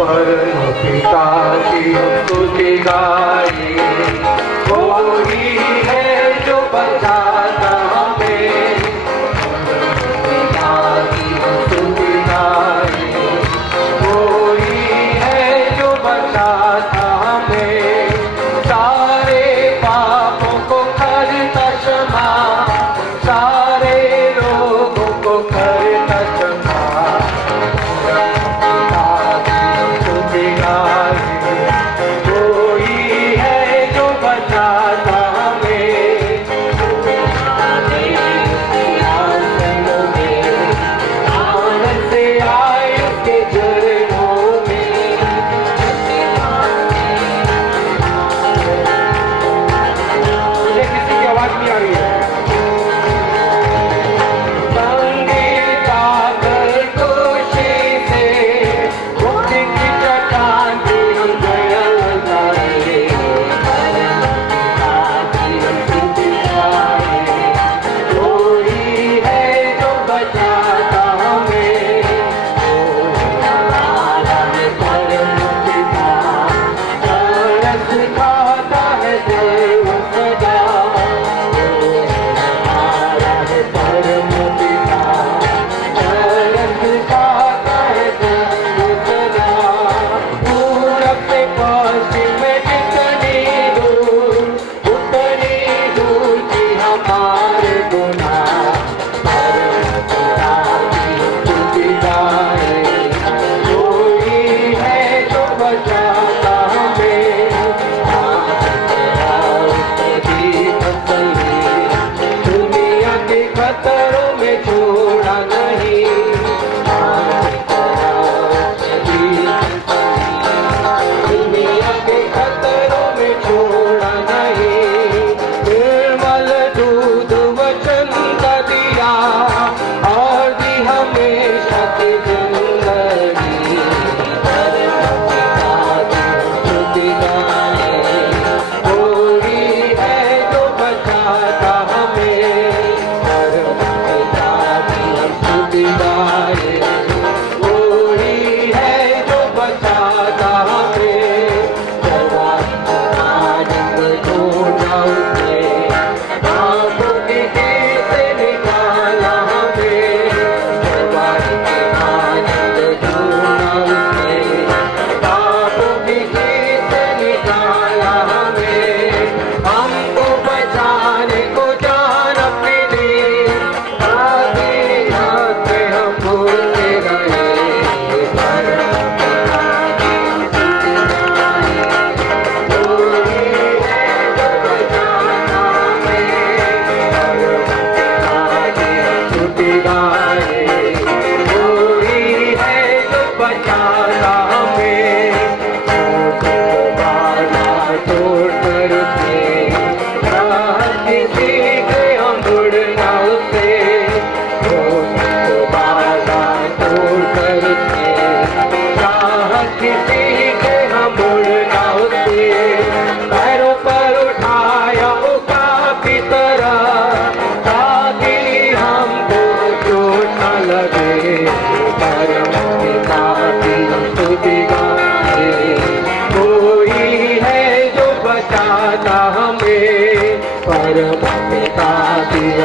परम पिता की स्तुति गाए, कोई है जो बचाता हमें, पिता की स्तुति गाए, कोई है जो बचाता हमें, सारे पापों को करता क्षमा, सारे रोगों को करता क्षमा,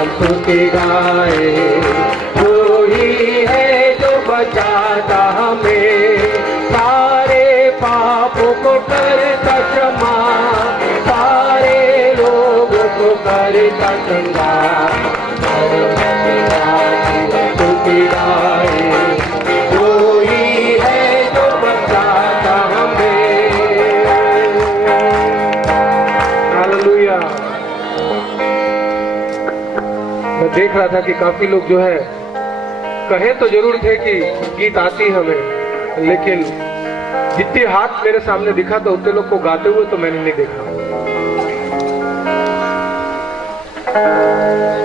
स्तुति गाए, कोई है जो बचाता हमें, सारे पापों को करता क्षमा, सारे लोगों को करता चंगा, स्तुति गाए, कोई है जो बचाता हमें। हालेलुया। मैं देख रहा था कि काफी लोग जो है कहे तो जरूर थे कि गीत आती हमें, लेकिन जितने हाथ मेरे सामने दिखा तो उतने लोग को गाते हुए तो मैंने नहीं देखा।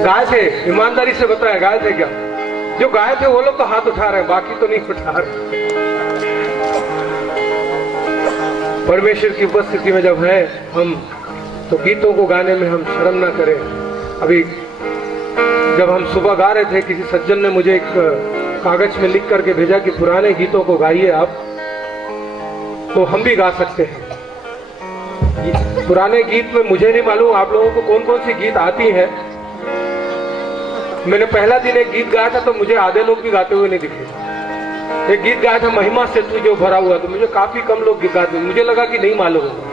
गाए थे, ईमानदारी से बताया, गाए थे क्या? जो गाए थे वो लोग तो हाथ उठा रहे हैं, बाकी तो नहीं उठा रहे। परमेश्वर की उपस्थिति में जब है हम, तो गीतों को गाने में हम शर्म ना करें। अभी जब हम सुबह गा रहे थे, किसी सज्जन ने मुझे एक कागज में लिख करके भेजा कि पुराने गीतों को गाइए आप, तो हम भी गा सकते हैं। पुराने गीत में मुझे नहीं मालूम आप लोगों को कौन कौन सी गीत आती है। मैंने पहला दिन एक गीत गाया था तो मुझे आधे लोग भी गाते हुए नहीं दिखे। एक गीत गाया था महिमा से तू जो भरा हुआ, तो मुझे काफी कम लोग गाते, मुझे लगा कि नहीं मालूम होगा।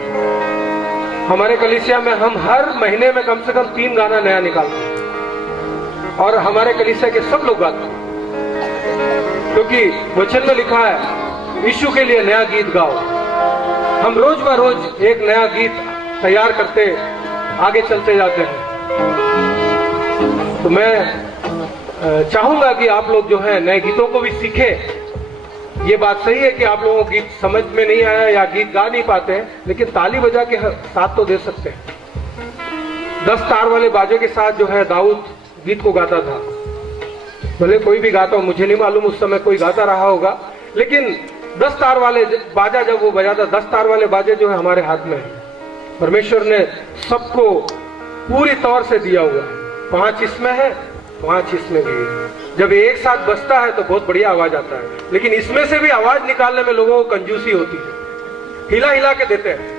हमारे कलीसिया में हम हर महीने में कम से कम 3 गाना नया निकालते हैं और हमारे कलीसिया के सब लोग गाते हैं, क्योंकि वचन में लिखा है यीशु के लिए नया गीत गाओ। हम रोज ब रोज एक नया गीत तैयार करते आगे चलते जाते हैं। तो मैं चाहूंगा कि आप लोग जो है नए गीतों को भी सीखें। ये बात सही है कि आप लोगों को गीत समझ में नहीं आया या गीत गा नहीं पाते हैं, लेकिन ताली बजा के साथ तो दे सकते हैं। 10 तार वाले बाजे के साथ जो है दाऊद गीत को गाता था। भले कोई भी गाता हो, मुझे नहीं मालूम उस समय कोई गाता रहा होगा, लेकिन 10 तार वाले बाजा जब वो बजाता, 10 तार वाले बाजे जो है हमारे हाथ में है। परमेश्वर ने सबको पूरी तौर से दिया हुआ है। 5 इसमें है, 5 इसमें भी है। जब एक साथ बजता है तो बहुत बढ़िया आवाज आता है, लेकिन इसमें से भी आवाज निकालने में लोगों को कंजूसी होती है, हिला हिला के देते हैं।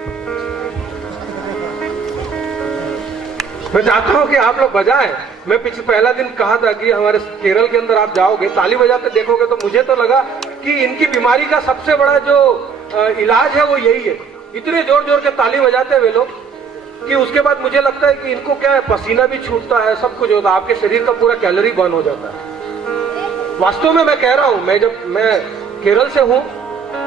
मैं चाहता हूं कि आप लोग बजाएं। मैं पहला दिन कहा था कि हमारे केरल के अंदर आप जाओगे, ताली बजाते देखोगे, तो मुझे तो लगा कि इनकी बीमारी का सबसे बड़ा जो इलाज है वो यही है। इतने जोर जोर के ताली बजाते हैं वे लोग कि उसके बाद मुझे लगता है कि इनको क्या है, पसीना भी छूटता है, सब कुछ होता है, आपके शरीर का पूरा कैलोरी बर्न हो जाता है। वास्तव में मैं कह रहा हूं, मैं केरल से हूं,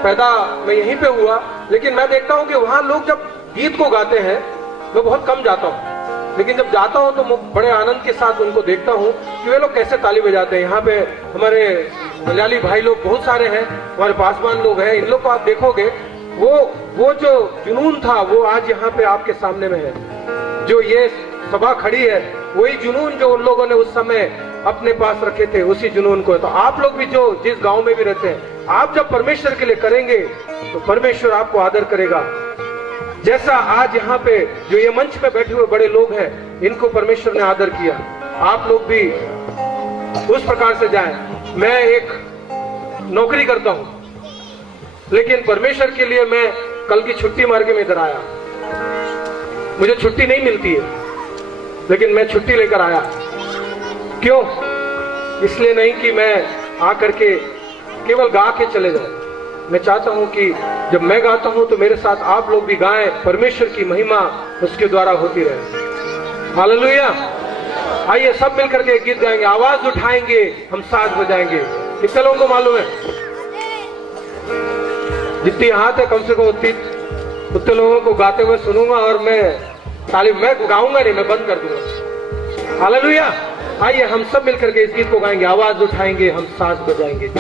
पैदा मैं यहीं पे हुआ, लेकिन मैं देखता हूं कि वहां लोग जब गीत को गाते हैं, मैं बहुत कम जाता हूं, लेकिन जब जाता हूं तो बड़े आनंद के साथ उनको देखता हूं कि वे लोग कैसे ताली बजाते हैं। यहाँ पे हमारे मलयाली भाई लोग बहुत सारे हैं, हमारे पासवान लोग हैं, इन लोग को आप देखोगे वो जो जुनून था वो आज यहाँ पे आपके सामने में है। जो ये सभा खड़ी है वही जुनून जो उन लोगों ने उस समय अपने पास रखे थे, उसी जुनून को। तो आप लोग भी जो जिस गांव में भी रहते हैं, आप जब परमेश्वर के लिए करेंगे तो परमेश्वर आपको आदर करेगा। जैसा आज यहाँ पे जो ये मंच पे बैठे हुए बड़े लोग हैं, इनको परमेश्वर ने आदर किया, आप लोग भी उस प्रकार से जाएं। मैं एक नौकरी करता हूं, लेकिन परमेश्वर के लिए मैं कल की छुट्टी मार के मैं इधर आया। मुझे छुट्टी नहीं मिलती है, लेकिन मैं छुट्टी लेकर आया। क्यों? इसलिए नहीं कि मैं आकर के केवल गा के चले जाऊं। मैं चाहता हूं कि जब मैं गाता हूं तो मेरे साथ आप लोग भी गाएं, परमेश्वर की महिमा उसके द्वारा होती रहे। हालेलुया। आइए सब मिलकर के एक गीत गाएंगे, आवाज उठाएंगे, हम साथ बजाएंगे। कितने लोगों को मालूम है? जितनी हाथ है कम से कम उतने लोगों को गाते हुए सुनूंगा, और मैं गाऊंगा नहीं, मैं बंद कर दूंगा। हालेलुया। आइए हम सब मिलकर के इस गीत को गाएंगे, आवाज उठाएंगे, हम साथ बजाएंगे।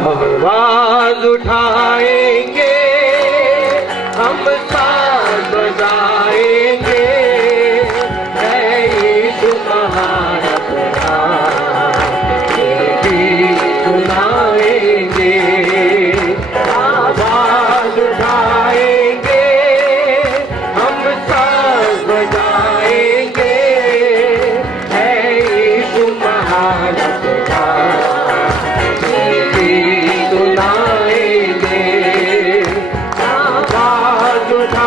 आवाज उठाएंगे, हम साथ बजाएंगे, है यीशु हमारा प्रधान, गीत सुनाएंगे। आवाज उठाएंगे, हम साथ बजाएंगे, है यीशु हमारा प्रधान, गीत सुनाएंगे। आवाज उठाएंगे,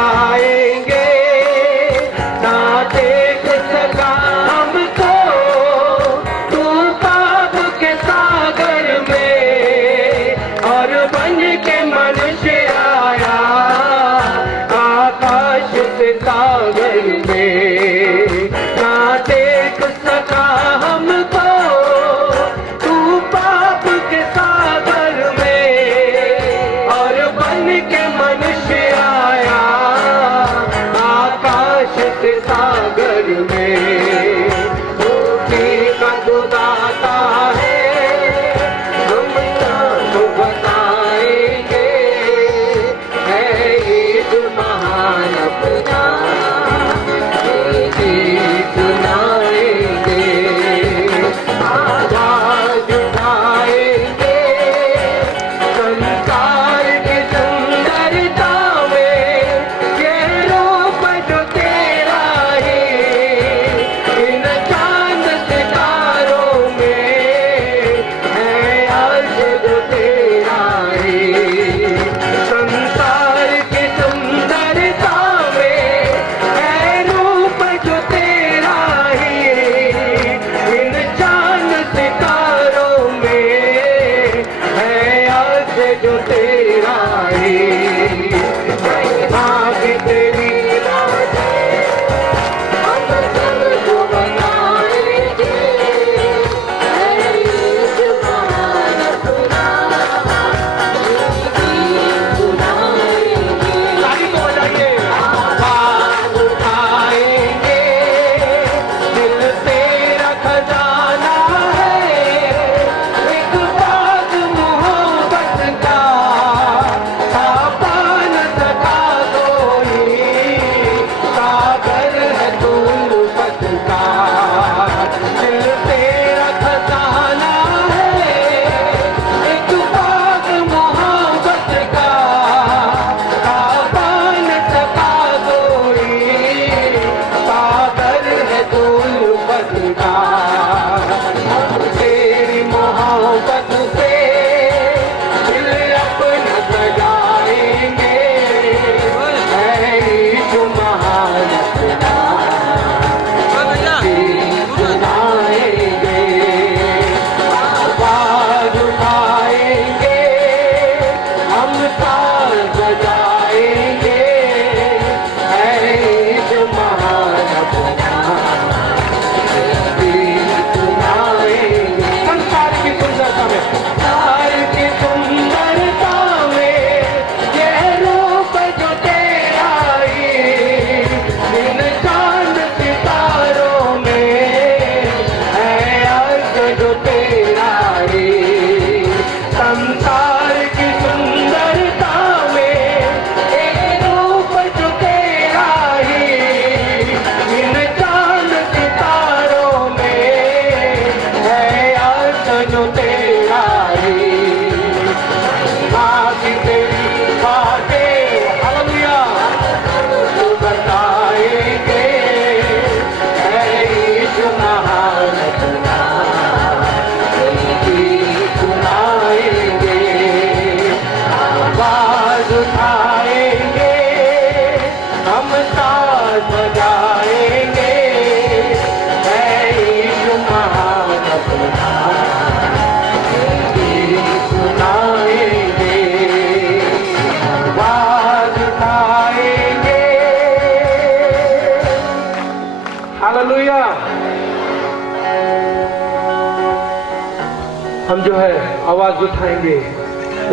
हम जो है आवाज उठाएंगे।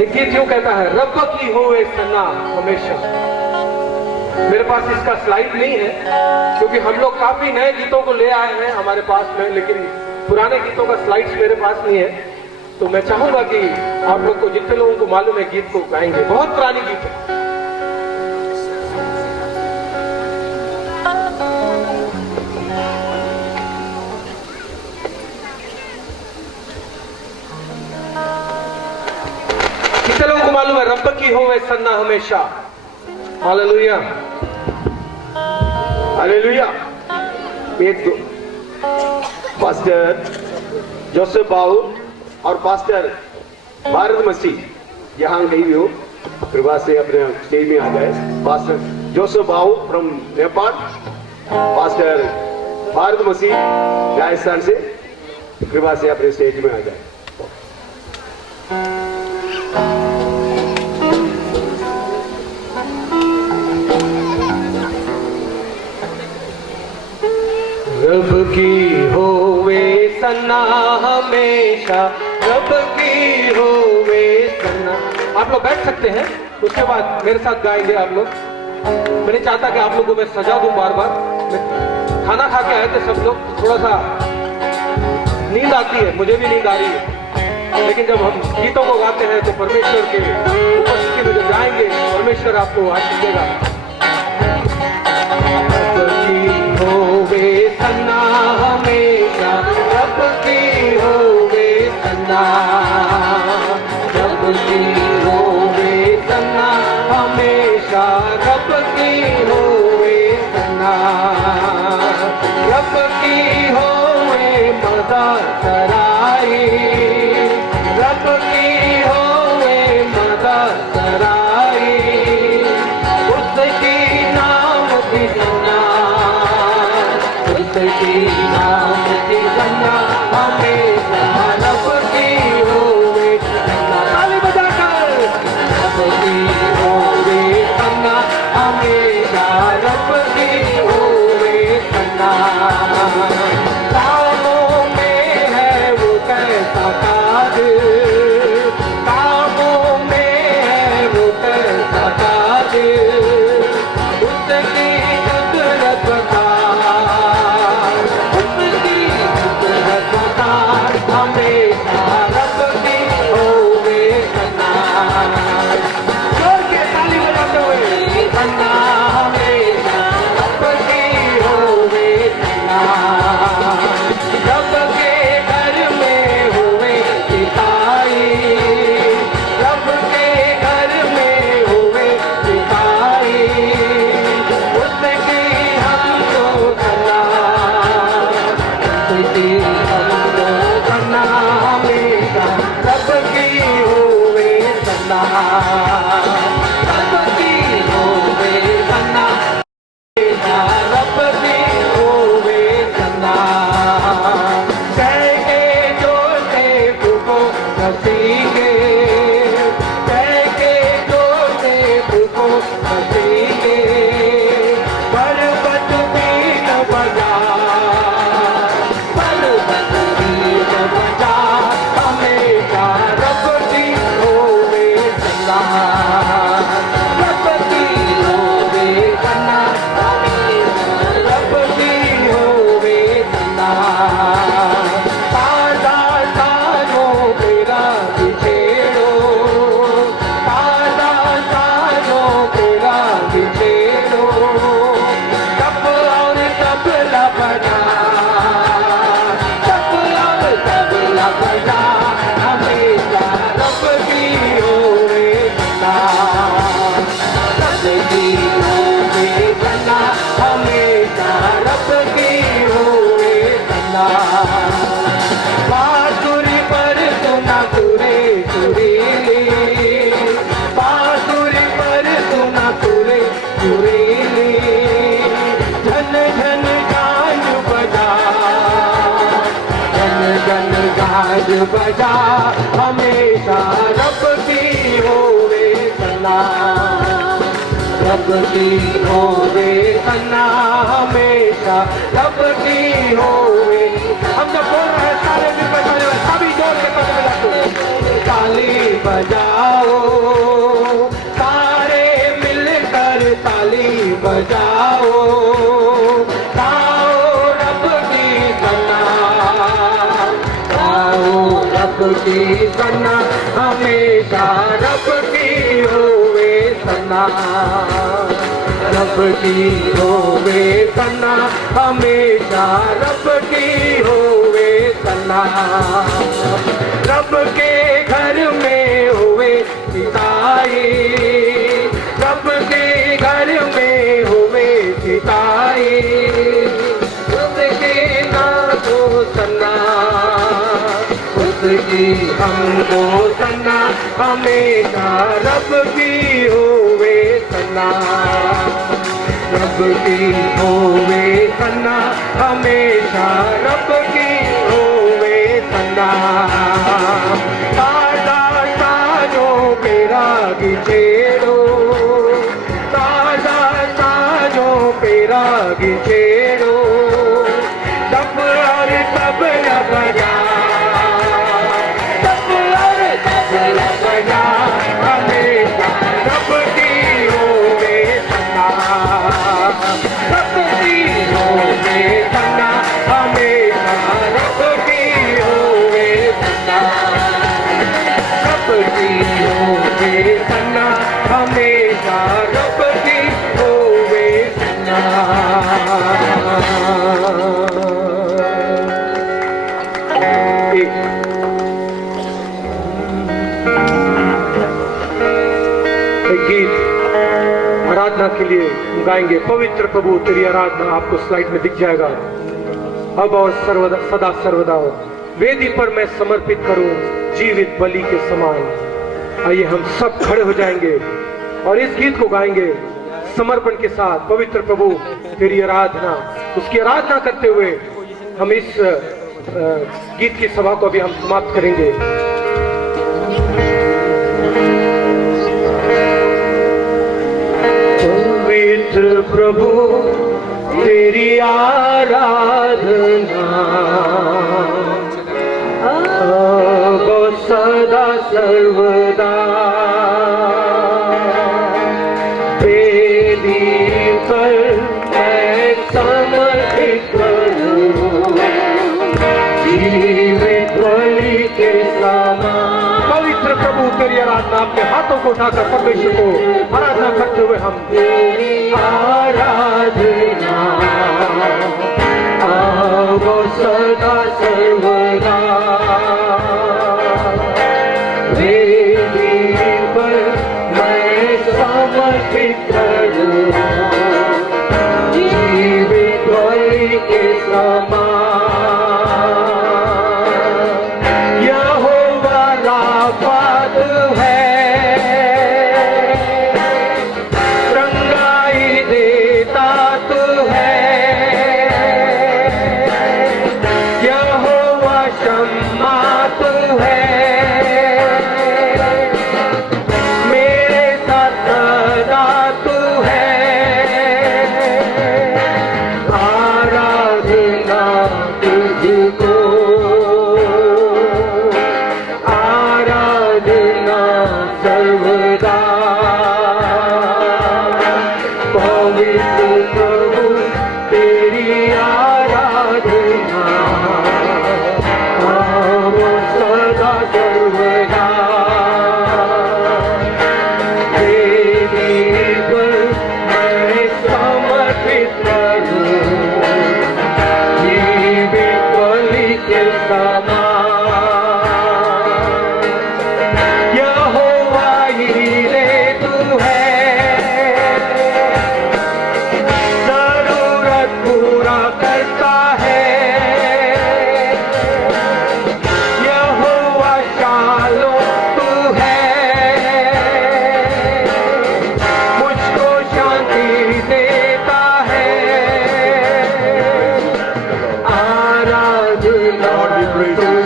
एक गीत यूं कहता है, रब की होवे सना हमेशा। मेरे पास इसका स्लाइड नहीं है क्योंकि हम लोग काफी नए गीतों को ले आए हैं हमारे पास में, लेकिन पुराने गीतों का स्लाइड्स मेरे पास नहीं है। तो मैं चाहूंगा कि आप लोग को, जितने लोगों को मालूम है, गीत को गाएंगे। बहुत पुरानी गीत है। कितने लोगों को मालूम है, रब की होवे सन्ना हमेशा। Hallelujah hallelujah. एक दो पास्टर जोसेफ बाबू और पास्टर भारत मसीह यहाँ गई भी हो, कृपा से अपने स्टेज में आ जाए। Pastor Joseph Babu from Nepal, pastor Bharat Masih Rajasthan से, कृपा से अपने स्टेज में आ जाए। रब की होवे सन्ना हमेशा, रब की होवे सन्ना। आप लोग बैठ सकते हैं, उसके बाद मेरे साथ गाएंगे आप लोग। मैं नहीं चाहता कि आप लोगों को मैं सजा दूं बार बार। खाना खा के आए थे सब लोग, थोड़ा सा नींद आती है, मुझे भी नींद आ रही है, लेकिन जब हम गीतों को गाते हैं तो परमेश्वर के उपस्थिति में जब जाएंगे, परमेश्वर आपको आशीष देगा। होवे सन्ना हमेशा, रब की होवे सन्ना, रब की होवे सन्ना हमेशा, रब की होवे सन्ना, रब की होवे मदा सराई, रब की होवे मदा सराई, उसकी नाम की सन्ना, उसकी नाम की सन्ना हमेशा, रब की होवे सन्ना। ताली बजाकर, रब की होवे सन्ना हमेशा, रब की होवे सन्ना। कामों में है वो कैसा काज, कामों में है वो कैसा काज, उसकी कुदरत का, हमेशा रब की होवे सन्ना। जोर के ताली बजाते हुए, सन्ना हमेशा रब की होवे सन्ना। रब के घर में होवे सिपाही, रब के घर में होवे सिपाही, उसकी हमको सन्ना, उसकी सन्ना हमेशा, रब की होवे सन्ना, रब की होवे सन्ना हमेशा, रब की होवे सन्ना। कह के जो सेब को हंसीगे, कह के जो सेब को हंसीगे, पर्वत भी न बजा, पर्वत भी न बजा, हमेशा रब की होवे सन्ना, रब की होवे सन्ना, रब की होवे सन्ना। ताजा तारो मेरा बिछेड़ो, ताजा तारो मेरा बिछेड़ो, तब और तबला बजा, तब और तबला बजा, हमेशा रब की होवे सन्ना, रब की होवे सन्ना हमेशा, रब की होवे सन्ना। बांसुरी पर सुना तुरे सुरीली, बांसुरी पर सुना तुरे सुरीली, झन झन गाज बजा, झन झन गाज बजा, हमेशा रब की होवे सन्ना, रब की होवे सन्ना हमेशा, रब की होवे हम जब बोल रहे हैं सारे मिलकर बजाओ, सभी जोर से ताली बजाओ, सारे मिलकर ताली बजाओ, गाओ रब की सना, गाओ रब की सना, हमेशा रब की होवे सना, रब की होवे सना, हमेशा रब की होवे सना, रब के घर में हुए सिताई, रब के घर में हुए सिताई, उसके नाम को सना, उसकी हमको सना, हमेशा रब की होवे सना, रब की होवे सना, हमेशा रब की होवे सना, ताजा साजो के रागी छेड़ो, ताजा साजो के रागी छेड़ो, तब और तब बजा, तब और तब बजा, हमेशा रब की होवे सना, रब की होवे सना, हमेशा रब की होवे सना, रब की होवे सना, हमेशा रब की होवे सना। एक गीत आराधना के लिए गाएंगे, पवित्र प्रभु तेरी आराधना, आपको स्लाइड में दिख जाएगा। अब और सर्वदा सदा सर्वदा वेदी पर मैं समर्पित करूं जीवित बलि के समान। आइए हम सब खड़े हो जाएंगे और इस गीत को गाएंगे समर्पण के साथ। पवित्र प्रभु तेरी आराधना, उसकी आराधना करते हुए हम इस गीत की सभा को अभी हम समाप्त करेंगे। पवित्र प्रभु तेरी आराधना, अब सदा सर्वदा वेदी पर मैं समर्पित करूं जीवित बलि के समान। पवित्र प्रभु तेरी आराधना, अपने हाथों को उठाकर परमेश्वर को आराधना करते हुए हम तेरी आराधना अब सदा सर्वदा वेदी पर मैं समर्पित करूं जीवित बलि के समान। यहोवा राफा तू है, रंगाई देता तू है, यहोवा शम्मा तू है, मेरे साथ सदा तू है। आराधना तुझको, आराधना सर्वदा। पवित्र प्रभु तेरी आराधना अब सदा सर्वदा वेदी पर मैं समर्पित करूं जीवित बलि के समान। यहोवा हीरे तू है, जरूरत पूरा करता है, यहोवा शालो तू है, मुझको शांति देता है। आराधना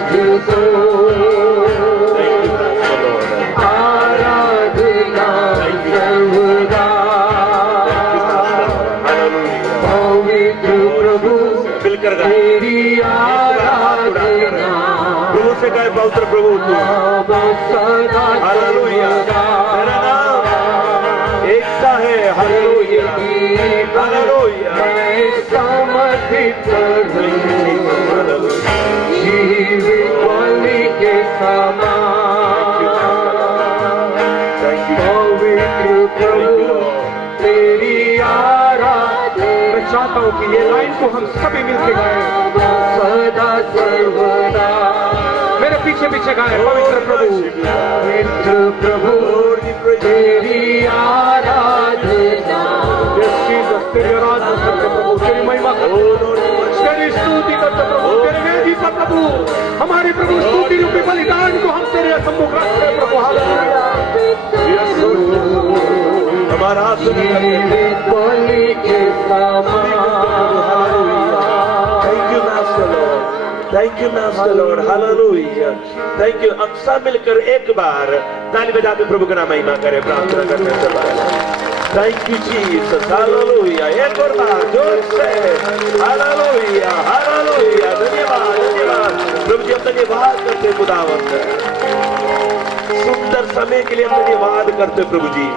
तुझको, आराधना सर्वदा। पवित्र प्रभु तेरी आराधना पवित्र प्रभु तू हालेलुया तेरा नाम एक सा है हालेलुया हालेलुया समर्पित जीवित बलि के समान पवित्र प्रभु तेरी आराधना। मैं चाहता हूँ कि ये लाइन को हम सभी मिलकर गाएं सदा सर्वदा। मेरे पीछे पीछे गाएं पवित्र प्रभु तेरी आराधना। तेरी आराधना करते प्रभु, तेरी महिमा करते, तेरी स्तुति करते प्रभु, तेरे वेदी पर प्रभु हमारे प्रभु स्तुति रूपी बलिदान को हम तेरे सम्मुख रखते हैं प्रभु। हालेलुया हमारा हाथ बलि के thank you master Lord hallelujah thank you. हम सब मिलकर एक बार ताली बजाते प्रभु का नाम महिमा करें प्रार्थना करने से पहले। Thank you Jesus hallelujah. एक और बार जोर से हालेलुया हालेलुया। धन्यवाद धन्यवाद प्रभु जी, हम धन्यवाद करते खुदावंद, सुंदर समय के लिए हम धन्यवाद करते प्रभु जी।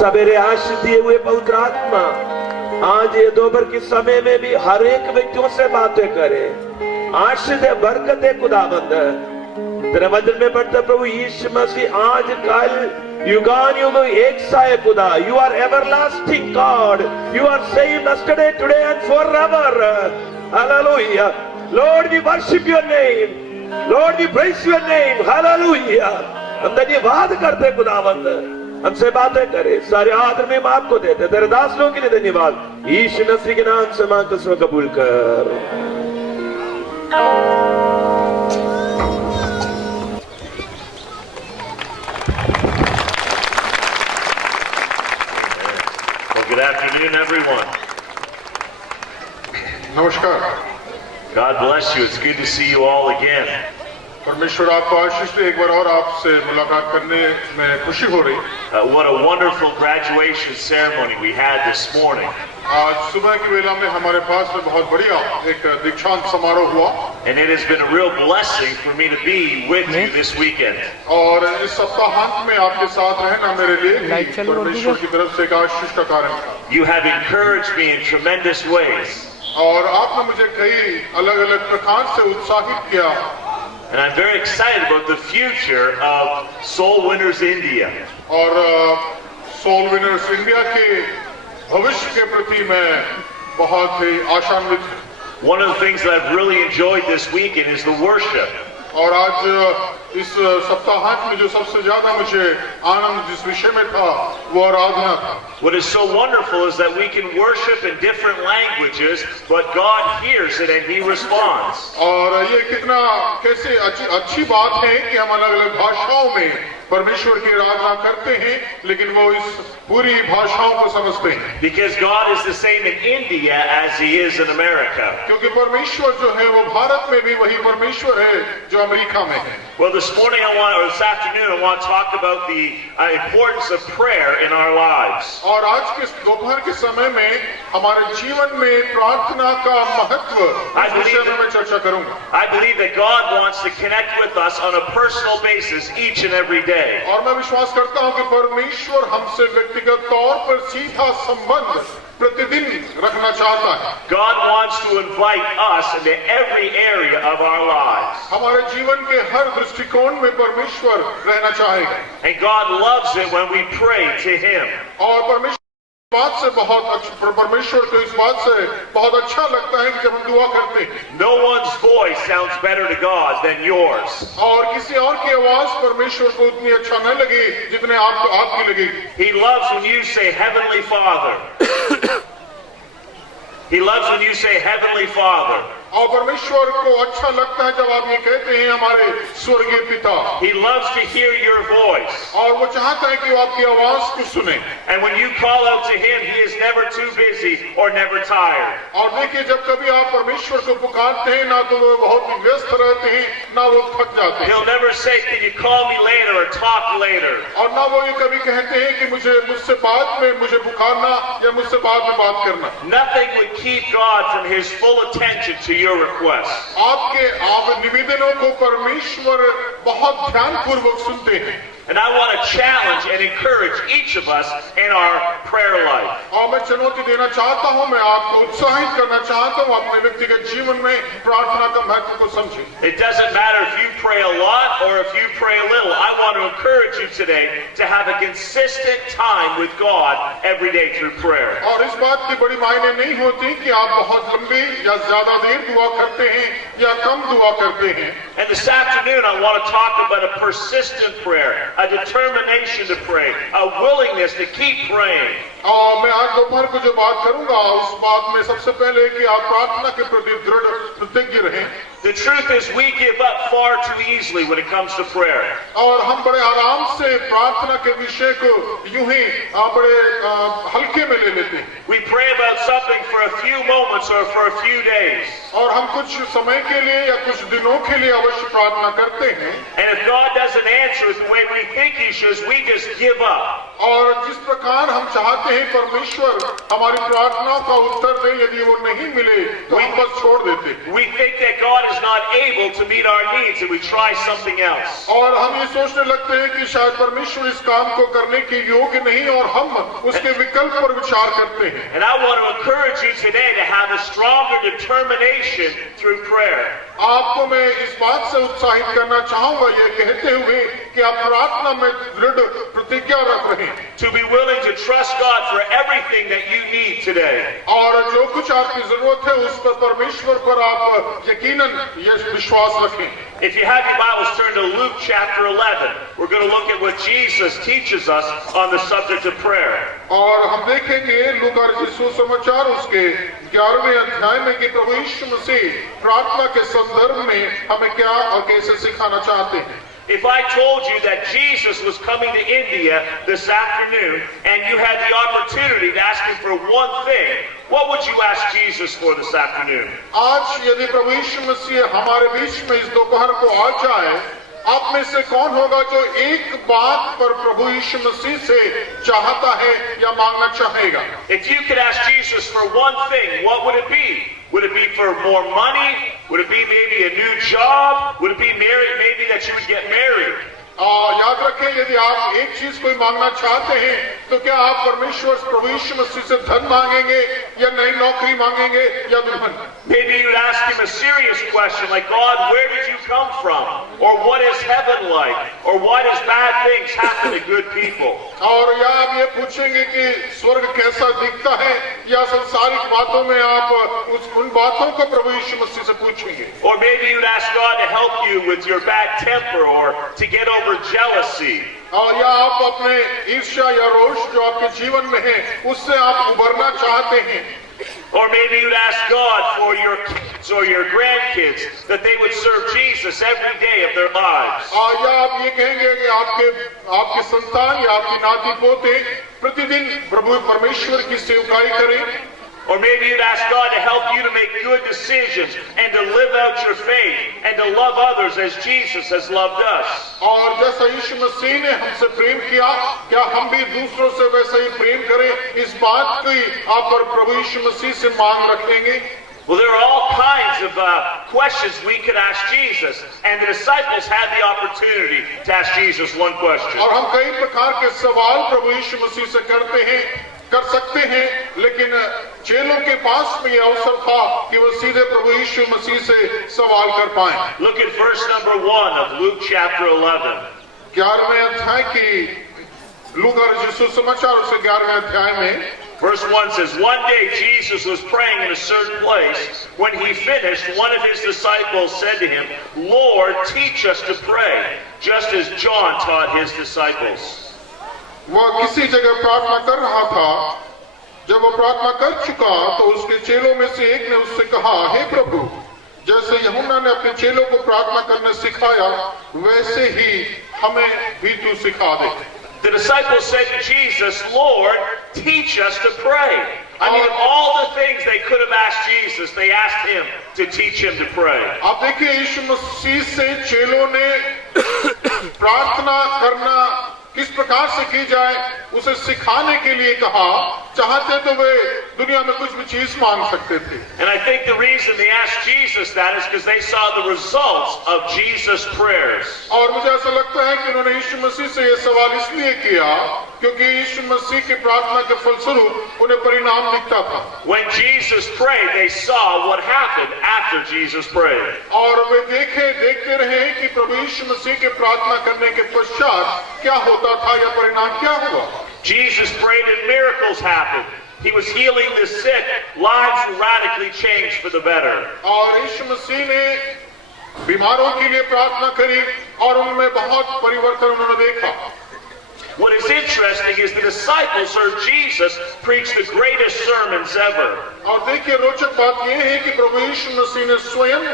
सवेरे आशीष दिए हुए पवित्र आत्मा आज ये दोपहर के समय में भी हर एक व्यक्तियों से बातें करे, आशीष दे, बरकत दे खुदाबंद। तेरे वचन में पढ़ते प्रभु यीशु मसीह आज कल युगान युग एक सा है खुदा। You are everlasting God, you are same yesterday today and forever hallelujah. Lord we worship your name, Lord we praise your name hallelujah. हम धन्यवाद करते खुदावंद, हमसे बातें करे, सारे आदर में आपको देते। तेरे दास लोगों के लिए धन्यवाद, यीशु मसीह के नाम से मांगते हैं, कबूल कर। Good afternoon, everyone. नमस्कार। God bless you. It's good to see you all again. परमेश्वर आपको आशीष दे। एक बार और आपसे मुलाकात करने में खुशी हो रही। What a wonderful graduation ceremony we had this morning. आज सुबह की वेला में हमारे पास में बहुत बढ़िया एक दीक्षांत समारोह हुआ। And it has been a real blessing for me to be with you this weekend. और इस सप्ताहांत में आपके साथ रहना मेरे लिए परमेश्वर की तरफ से एक आशीष का कारण था। You have encouraged me in tremendous ways. और आपने मुझे कई अलग अलग प्रकार से उत्साहित किया। And I'm very excited about the future of Soul Winners India. और सोल विनर्स इंडिया के भविष्य के प्रति मैं बहुत ही आशान्वित हूँ। One of the things that I've really enjoyed this weekend is the worship. और आज इस सप्ताहांत में जो सबसे ज्यादा मुझे आनंद जिस विषय में था वो आराधना था। What is so wonderful is that we can worship in different languages, but God hears it and He responds. और ये कितना कैसे अच्छी बात है कि हम अलग अलग भाषाओं में परमेश्वर की आराधना करते हैं, लेकिन वो इस पूरी भाषाओं को समझते हैं। Because God is the same in India as He is in America. क्योंकि परमेश्वर जो है वो भारत में भी वही परमेश्वर है जो अमेरिका में है। Well, this afternoon, I want to talk about the importance of prayer in our lives. और आज के दोपहर के समय में हमारे जीवन में प्रार्थना का महत्व इस विषय में मैं चर्चा करूंगा। I believe that God wants to connect with us on a personal basis each and every day. और मैं विश्वास करता हूं कि परमेश्वर हमसे व्यक्तिगत तौर पर सीधा संबंध प्रतिदिन रखना चाहता है। God wants to invite us into every area of our lives. हमारे जीवन के हर दृष्टिकोण में परमेश्वर रहना चाहेगा। And God loves it when we pray to Him. और परमेश्वर बात से बहुत अच्छा, परमेश्वर को इस बात से बहुत अच्छा लगता है कि जब हम दुआ करते हैं। No one's voice sounds better to God than yours. और किसी और की आवाज परमेश्वर को उतनी अच्छा न लगे जितने आपकी लगेगी। He loves when you say Heavenly Father. He loves when you say Heavenly Father. और परमेश्वर को अच्छा लगता है जब आप ये कहते हैं हमारे स्वर्गीय पिता। He loves to hear your voice. और वो चाहता है कि वो आपकी आवाज को सुने। And when you call out to Him, He is never too busy or never tired. और देखिए जब कभी आप परमेश्वर को पुकारते हैं ना तो वो बहुत ही व्यस्त रहते हैं ना वो थक जाते हैं। He'll never say, "Can you call me later or talk later?" और ना वो ये कभी कहते हैं कि मुझसे बाद में मुझे पुकारना या मुझसे बाद में बात करना। Nothing would keep God from His full attention to your requests. आपके निवेदनों को परमेश्वर बहुत ध्यानपूर्वक सुनते हैं। And I want to challenge and encourage each of us in our prayer life. और मैं चुनौती देना चाहता हूं, मैं आपको उत्साहित करना चाहता हूं अपने व्यक्तिगत जीवन में प्रार्थना का महत्व को समझें। It doesn't matter if you pray a lot or if you pray a little. I want to encourage you today to have a consistent time with God every day through prayer. और इस बात की बड़ी मायने नहीं होती कि आप बहुत लंबी या ज्यादा देर दुआ करते हैं या कम दुआ करते हैं। And this afternoon I want to talk about a persistent prayer, a determination to pray, a willingness to keep praying. और मैं आज दोपहर को जो बात करूंगा उस बात में सबसे पहले कि आप प्रार्थना के प्रति दृढ़ प्रतिज्ञ रहें। The truth is we give up far too easily when it comes to prayer. और हम बड़े आराम से प्रार्थना के विषय को यूं ही बड़े हल्के में ले लेते हैं। We pray about something for a few moments or for a few days. और हम कुछ समय के लिए या कुछ दिनों के लिए अवश्य प्रार्थना करते हैं। And if God doesn't answer it the way we think He should, we just give up. और जिस प्रकार हम चाहते हैं परमेश्वर हमारी प्रार्थनाओं का उत्तर दे, यदि वो नहीं मिले तो हम बस छोड़ देते हैं। We think that God is not able to meet our needs and we try something else. और हम ये सोचने लगते हैं कि शायद परमेश्वर इस काम को करने के योग्य नहीं और हम उसके विकल्प पर विचार करते हैं। And I want to encourage you today to have a stronger determination through prayer. आपको मैं इस बात से उत्साहित करना चाहूंगा ये कहते हुए कि आप प्रार्थना में दृढ़ प्रतिज्ञा रख रहे हैं। To be willing to trust God for everything that you need today. और जो कुछ आपकी जरूरत है उस पर परमेश्वर पर आप यकीनन ये विश्वास रखें। If you have your Bibles, turn to Luke chapter 11. We're going to look at what Jesus teaches us on the subject of prayer. और हम देखेंगे लूका रचित सुसमाचार उसके 11वें अध्याय में कि प्रभु यीशु मसीह प्रार्थना के संदर्भ में हमें क्या और कैसे सिखाना चाहते हैं। If I told you that Jesus was coming to India this afternoon and you had the opportunity to ask Him for one thing, what would you ask Jesus for this afternoon? आज यदि प्रभु यीशु मसीह हमारे बीच में इस दोपहर को आ जाए, आप में से कौन होगा जो एक बात पर प्रभु यीशु मसीह से चाहता है या मांगना चाहेगा? If you could ask Jesus for one thing, what would it be? Would it be for more money? Would it be maybe a new job? Would it be maybe that you would get married? याद रखें यदि आप एक चीज कोई मांगना चाहते हैं तो क्या आप परमेश्वर प्रभु यीशु मसीह से धन मांगेंगे या नई नौकरी मांगेंगे या दुल्हन? Maybe you'd ask Him a serious question like, God, where did you come from? Or what is heaven like? Or why does bad things happen to good people? और या आप ये पूछेंगे कि स्वर्ग कैसा दिखता है या संसारिक बातों में आप उन बातों को प्रभु यीशु मसीह से पूछेंगे। Or maybe you'd ask God to help you with your bad temper or to get over jealousy. और या आप अपने ईर्ष्या या रोष जो आपके जीवन में है उससे आप उबरना चाहते हैं। Or maybe you'd ask God for your kids or your grandkids that they would serve Jesus every day of their lives. या आप ये कहेंगे कि आपके संतान या आपकी नाती पोते प्रतिदिन प्रभु परमेश्वर की सेवकाई करें। Or maybe you'd ask God to help you to make good decisions and to live out your faith and to love others as Jesus has loved us. और जैसा यीशु मसीह ने हमसे प्रेम किया, क्या हम भी दूसरों से वैसा ही प्रेम करें? इस बात की आप पर प्रभु यीशु मसीह से मांग रखेंगे। Well, there are all kinds of questions we could ask Jesus, and the disciples had the opportunity to ask Jesus one question. और हम कई प्रकार के सवाल प्रभु यीशु मसीह से कर सकते हैं, लेकिन चेलों के पास में यह अवसर था कि वो सीधे प्रभु यीशु मसीह से सवाल कर पाए। Look at verse number 1 of Luke chapter 11. 11वें अध्याय की लूका रचित सुसमाचार उसके 11वें अध्याय में Verse 1 says, one day Jesus was praying in a certain place. When he finished, one of his disciples said to him, Lord, teach us to pray, just as John taught his disciples. वह किसी जगह प्रार्थना कर रहा था। जब वह प्रार्थना कर चुका तो उसके चेलों में से एक ने उससे कहा, हे प्रभु, जैसे यूहन्ना ने अपने चेलों को प्रार्थना करना सिखाया वैसे ही हमें भी तू सिखा दे। The disciples said to Jesus, Lord, teach us to pray. I mean, of all the things they could have asked Jesus, they asked him to teach him to pray. आप देखिए यीशु मसीह से चेलों ने प्रार्थना करना किस प्रकार से की जाए उसे सिखाने के लिए कहा, चाहते तो वे दुनिया में कुछ भी चीज मांग सकते थे। And I think the reason they asked Jesus that is because they saw the results of Jesus' prayers. और मुझे ऐसा लगता है कि उन्होंने यीशु मसीह से ये सवाल इसलिए किया क्योंकि यीशु मसीह की प्रार्थना के फलस्वरूप उन्हें परिणाम दिखता था। When Jesus prayed, they saw what happened after Jesus prayed. और वे देखते रहे कि प्रभु यीशु मसीह के प्रार्थना करने के पश्चात क्या होता था या परिणाम क्या हुआ। Jesus prayed and miracles happened. He was healing the sick. Lives were radically changed for the better. और यीशु मसीह ने बीमारों के लिए प्रार्थना करी और उनमें बहुत परिवर्तन उन्होंने देखा। What is interesting is the disciples heard Jesus preach the greatest sermons ever. और देखिए रोचक बात यह है कि प्रभु यीशु मसीह ने स्वयं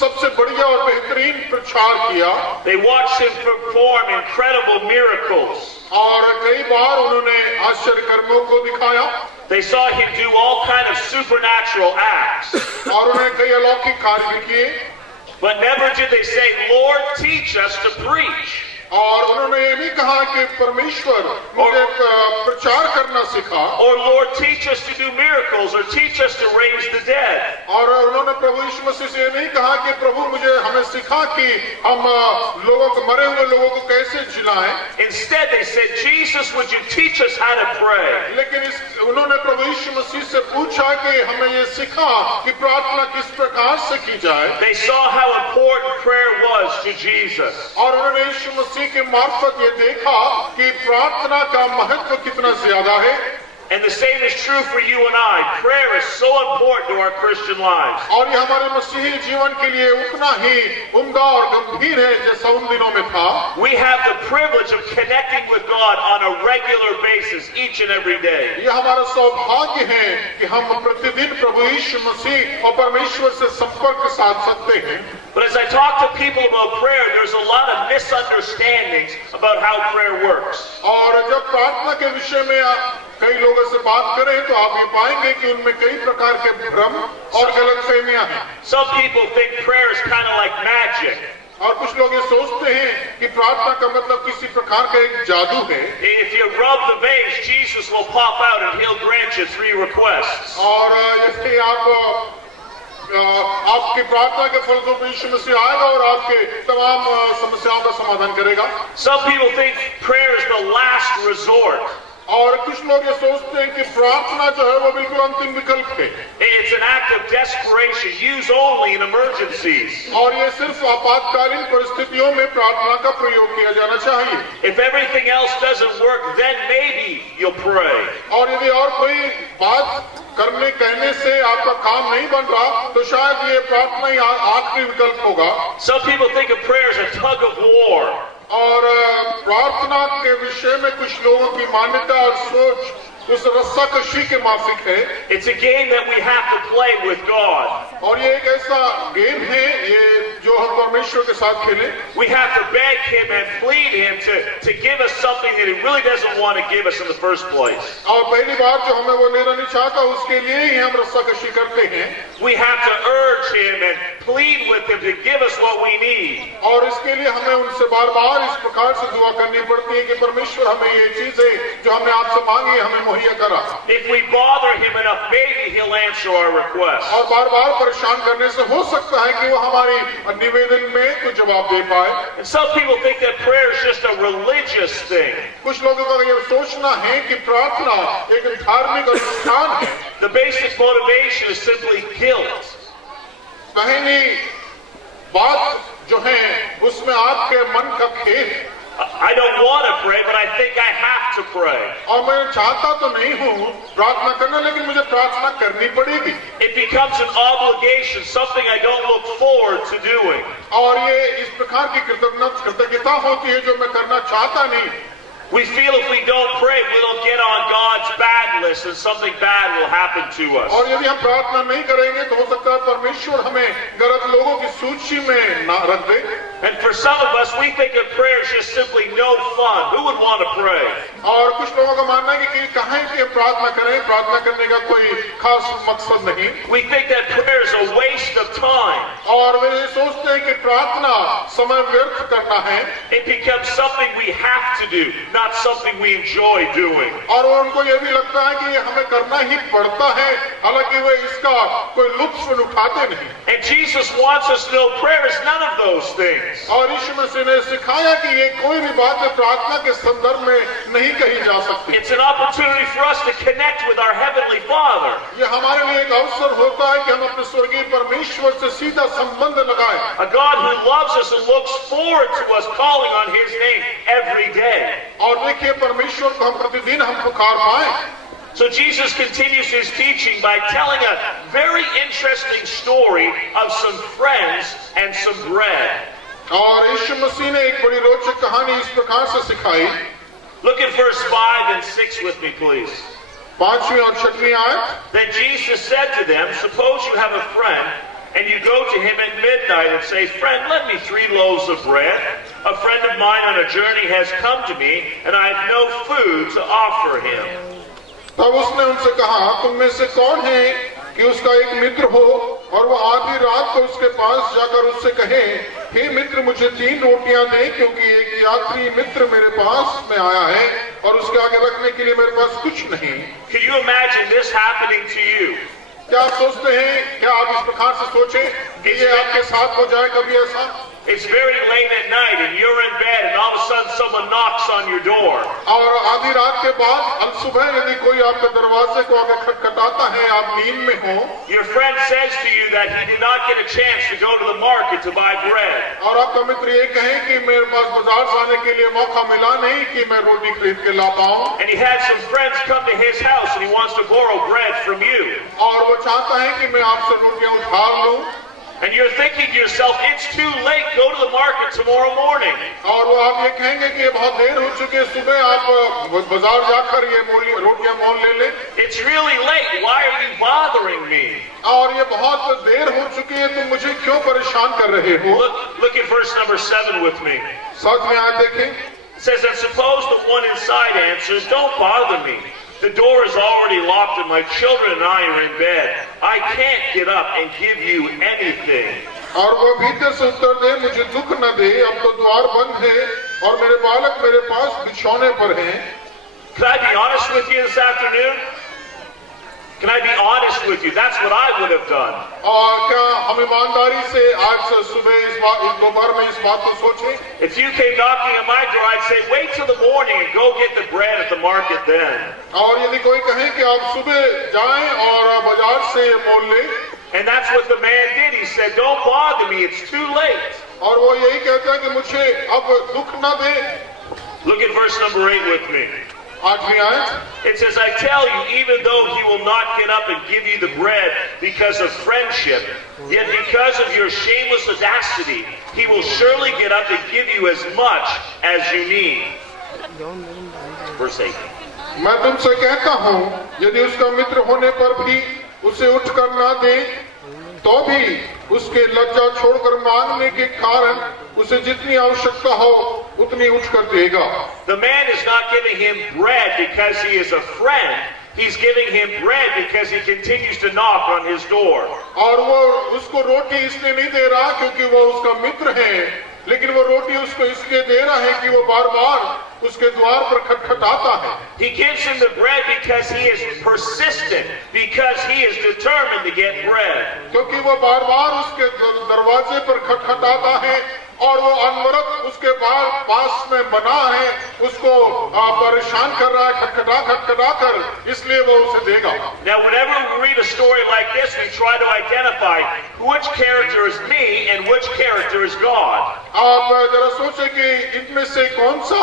सबसे बढ़िया और बेहतरीन प्रचार किया। They watched him perform incredible miracles. और कई बार उन्होंने आश्चर्य कर्मों को दिखाया। They saw him do all kind of supernatural acts. और उन्हें कई अलौकिक कार्य भी किए। But never did they say, Lord, teach us to preach. और उन्होंने ये भी कहा कि परमेश्वर मुझे प्रचार करना सिखा। Or Lord, teach us to do miracles, or teach us to raise the dead. और उन्होंने प्रभु यीशु मसीह से ये नहीं कहा कि प्रभु मुझे हमें सिखा कि हम लोगों को मरे हुए लोगों को कैसे जिलाएं। Instead, they said, Jesus, would you teach us how to pray? लेकिन उन्होंने प्रभु यीशु मसीह से पूछा कि हमें ये सिखा कि प्रार्थना किस प्रकार से की जाए। They saw how important prayer was to Jesus. और उन्होंने यीशु मसीह के मार्फत ये देखा कि प्रार्थना का महत्व कितना ज्यादा है। And the same is true for you and I. Prayer is so important to our Christian lives. और ये हमारे मसीही जीवन के लिए उतना ही उम्दा और गंभीर है जैसा उन दिनों में था। We have the privilege of connecting with God on a regular basis each and every day. ये हमारा सौभाग्य है कि हम प्रतिदिन प्रभु यीशु मसीह और परमेश्वर से संपर्क साध सकते हैं। But as I talk to people about prayer, there's a lot of misunderstandings about how prayer works. और जब प्रार्थना के विषय में कई लोगों से बात करें तो आप ये पाएंगे कि उनमें कई प्रकार के भ्रम और गलतफहमियां हैं। Some people think prayer is kind of like magic. और कुछ लोग ये सोचते हैं कि प्रार्थना का मतलब किसी प्रकार का एक जादू है। If you rub the vase, Jesus will pop out and he'll grant you 3 requests. और जैसे आपकी प्रार्थना के फलस्वरूप यीशु मसीह आएगा और आपके तमाम समस्याओं का समाधान करेगा। Some people think prayer is the last resort. और कुछ लोग ये सोचते हैं कि प्रार्थना जो है वो बिल्कुल अंतिम विकल्प है। It's an act of desperation, used only in emergencies. और ये सिर्फ आपातकालीन परिस्थितियों में प्रार्थना का प्रयोग किया जाना चाहिए। If everything else doesn't work, then maybe you'll pray. और यदि और कोई बात कहने से आपका काम नहीं बन रहा तो शायद ये प्रार्थना ही आखिरी विकल्प होगा। Some people think of prayer as a tug of war. और प्रार्थना के विषय में कुछ लोगों की मान्यता और सोच उस रस्साकशी के माफिक है। It's a game that we have to play with God. और ये एक ऐसा गेम है ये जो हम परमेश्वर के साथ खेलें। We have to beg him and plead him to give us something that he really doesn't want to give us in the first place. और पहली बात जो हमें वो लेना नहीं चाहता उसके लिए ही हम रस्साकशी करते हैं। We have to urge him and plead with him to give us what we need. और इसके लिए हमें उनसे बार बार इस प्रकार से दुआ करनी पड़ती है कि परमेश्वर हमें ये चीजें जो हमने आपसे मांगी हमें मुहैया करा। If we bother him enough, maybe he'll answer our request. और बार बार परेशान करने से हो सकता है कि वो हमारी निवेदन में कुछ जवाब दे पाए। And some people think that prayer is just a religious thing. कुछ लोगों का ये सोचना है कि प्रार्थना एक धार्मिक अनुष्ठान है। The basic motivation is simply guilt. पहली बात जो है उसमें आपके मन का खेद। I don't want to pray, but I think I have to pray. और मैं चाहता तो नहीं हूँ प्रार्थना करना लेकिन मुझे प्रार्थना करनी पड़ेगी। It becomes an obligation, something I don't look forward to doing. और ये इस प्रकार की कृतज्ञता होती है जो मैं करना चाहता नहीं। We feel if we don't pray, we'll get on God's bad list and something bad will happen to us. और यदि हम प्रार्थना नहीं करेंगे तो हो सकता है परमेश्वर हमें गलत लोगों की सूची में ना रख दे। And for some of us, we think that prayer is just simply no fun. Who would want to pray? और कुछ लोगों का मानना है कि कहाँ कि हम प्रार्थना करें, प्रार्थना करने का कोई खास मकसद नहीं। We think that prayer is a waste of time. और वे ये सोचते हैं कि प्रार्थना समय व्यर्थ करना है। It becomes something we have to do, not something we enjoy doing. और उनको ये भी लगता है कि कि ये हमें करना ही पड़ता है, हालांकि वे इसका कोई लुत्फ उठाते नहीं। And Jesus wants us to know prayer is none of those things. और यीशु मसीह ने सिखाया कि ये कोई भी बात प्रार्थना के संदर्भ में नहीं कही जा सकती। It's an opportunity for us to connect with our Heavenly Father. ये हमारे लिए एक अवसर होता है कि हम अपने स्वर्गीय परमेश्वर से सीधा संबंध लगाएं। A God who loves us and looks forward to us calling on His name every day. और देखिए परमेश्वर को हम प्रतिदिन हम पुकार पाएं। So Jesus continues his teaching by telling a very interesting story of some friends and some bread. और यीशु मसीह ने एक बड़ी रोचक कहानी इस प्रकार से सिखाई। Look at verse 5 and 6 with me, please. 5वीं और 6वीं आयत। Then Jesus said to them, suppose you have a friend, and you go to him at midnight and say, friend, lend me 3 loaves of bread. A friend of mine on a journey has come to me, and I have no food to offer him. तब उसने उनसे कहा, तुम में से कौन है कि उसका एक मित्र हो और वो आधी रात को उसके पास जाकर उससे कहे, हे मित्र, मुझे 3 रोटियां दे, क्योंकि एक यात्री मित्र मेरे पास में आया है और उसके आगे रखने के लिए मेरे पास कुछ नहीं। Can you imagine this happening to you? क्या आप सोचते हैं, क्या आप इस प्रकार से सोचें कि ये आपके साथ हो जाए कभी ऐसा? It's very late at night and you're in bed and all of a sudden someone knocks on your door. और आधी रात के बाद अल सुबह यदि कोई आपके दरवाजे को आगे खटखटाता है, आप नींद में हो, Your friend says to you that he did not get a chance to go to the market to buy bread. और आपका मित्र ये कहे कि मेरे पास बाजार जाने के लिए मौका मिला नहीं कि मैं रोटी खरीद के ला पाऊं। And he had some friends come to his house and he wants to borrow bread from you. और वो चाहता है कि मैं आपसे रोटियां उधार लूं। And you're thinking to yourself, it's too late, go to the market tomorrow morning. और वो आप ये कहेंगे कि ये बहुत देर हो चुकी है, सुबह आप बाजार जाकर ये रोटियां मोल ले लें। It's really late, why are you bothering me? और ये बहुत देर हो चुकी है, तुम मुझे क्यों परेशान कर रहे हो? Look at verse number 7 with me. 7 में आयत देखें। It says, and suppose the one inside answers, don't bother me. The door is already locked and my children and I are in bed. I can't get up and give you anything. और वो भीतर से उत्तर दे, मुझे दुख न दे, अब तो द्वार बंद है और मेरे बालक मेरे पास बिछौने पर हैं। Can I be honest with you this afternoon? Can I be honest with you? That's what I would have done. और क्या हम ईमानदारी से आज से सुबह इस दोपहर में इस बात को सोचें? If you came knocking on my door, I'd say, wait till the morning and go get the bread at the market then. और यदि कोई कहे कि आप सुबह जाएं और बाजार से मोल लें, And that's what the man did. He said, don't bother me, it's too late. और वो यही कहता है कि मुझे अब दुख न दे। Look at verse number 8 with me. 8वीं आयत। It says, I tell you, even though he will not get up and give you the bread because of friendship, yet because of your shameless audacity, he will surely get up and give you as much as you need. Verse 8. मैं तुमसे कहता हूँ, यदि उसका मित्र होने पर भी उसे उठकर ना दे, तो भी उसके लज्जा छोड़कर मांगने के कारण उसे जितनी आवश्यकता हो उतनी उठकर देगा। The man is not giving him bread because he is a friend. He's giving him bread because he continues to knock on his door. और वो उसको रोटी इसलिए नहीं दे रहा क्योंकि वो उसका मित्र है, लेकिन वो रोटी उसको इसलिए दे रहा है कि वो बार-बार उसके द्वार पर खटखटाता है। He gives him the bread because he is persistent, because he is determined to get bread. क्योंकि वो बार-बार उसके दरवाजे पर खटखटाता है और वो अनवरत उसके पास में बना है, उसको परेशान कर रहा है खटखटा कर, इसलिए वो उसे देगा। Now, whenever we read a story like this, we try to identify which character is me and which character is God. आप जरा सोचें कि इनमें से कौन सा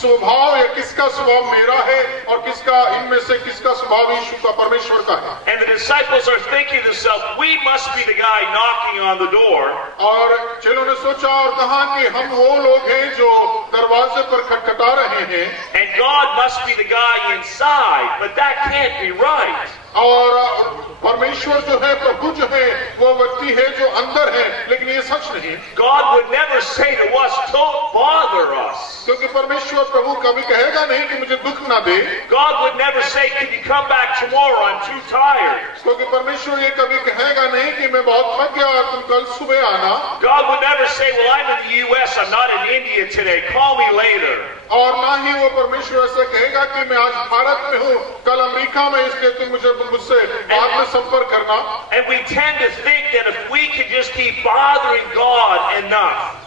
स्वभाव या किसका स्वभाव मेरा है और किसका इनमें से किसका स्वभाव यीशु का परमेश्वर का है। And the disciples are thinking to themselves, we must be the guy knocking on the door. और चेलों ने सोचा और कहा कि हम वो लोग हैं जो दरवाजे पर खटखटा रहे हैं। And God must be the guy inside, but that can't be right. और परमेश्वर जो है, प्रभु जो है, वो व्यक्ति है जो अंदर है, लेकिन ये सच नहीं। God would never say to us, don't bother us. क्योंकि परमेश्वर प्रभु कभी कहेगा नहीं कि मुझे दुख ना दे। God would never say, can you come back tomorrow? I'm too tired. क्योंकि परमेश्वर ये कभी कहेगा नहीं कि मैं बहुत थक गया और तुम कल सुबह आना। God would never say, well, I'm in the U.S., I'm not in India today, call me later. और ना ही वो परमेश्वर ऐसा कहेगा कि मैं आज भारत में हूँ, कल अमेरिका सीखा मैं, इसलिए तुम मुझसे बाद में संपर्क करना। And we tend to think that if we can just keep bothering God enough,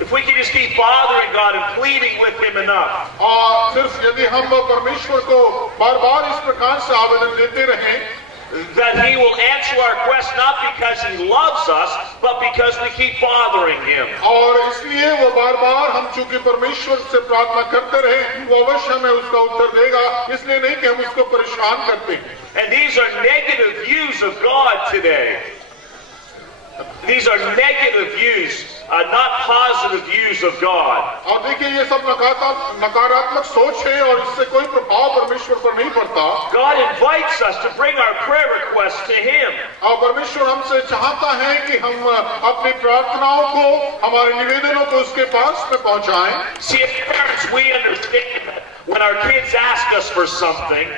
if we can just keep bothering God and pleading with Him enough, और सिर्फ यदि हम परमेश्वर को बार बार इस प्रकार से आवेदन देते रहें, that He will answer our request not because He loves us, but because we keep bothering Him. और इसलिए वो बार बार हम चूंकि परमेश्वर से प्रार्थना करते रहे, वो अवश्य हमें उसका उत्तर देगा, इसलिए नहीं कि हम उसको परेशान करते हैं। And these are negative views of God today. These are negative views, not positive views of God. और देखिए ये सब नकारात्मक सोच है और इससे कोई प्रभाव परमेश्वर पर नहीं पड़ता। God invites us to bring our prayer requests to Him. और परमेश्वर हमसे चाहता है कि हम अपनी प्रार्थनाओं को, हमारे निवेदनों को उसके पास में पहुंचाएं। See, as parents, we understand that when our kids ask us for something,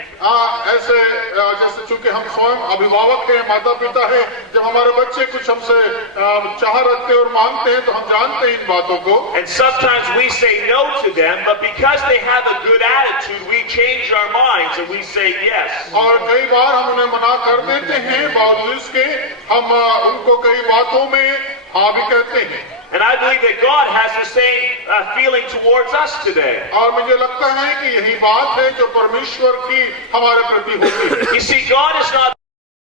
ऐसे जैसे चूंकि हम स्वयं अभिभावक हैं, माता पिता हैं, जब हमारे बच्चे कुछ हमसे चाह रखते और मांगते हैं तो हम जानते हैं इन बातों को। and sometimes we say no to them, but because they have a good attitude, we change our minds and we say yes. और कई बार हम उन्हें मना कर देते हैं, बावजूद इसके हम उनको कई बातों में हाँ भी कहते हैं। And I believe that God has the same feeling towards us today. और मुझे लगता है कि यही बात है जो परमेश्वर की हमारे प्रति होती है। You see, God is not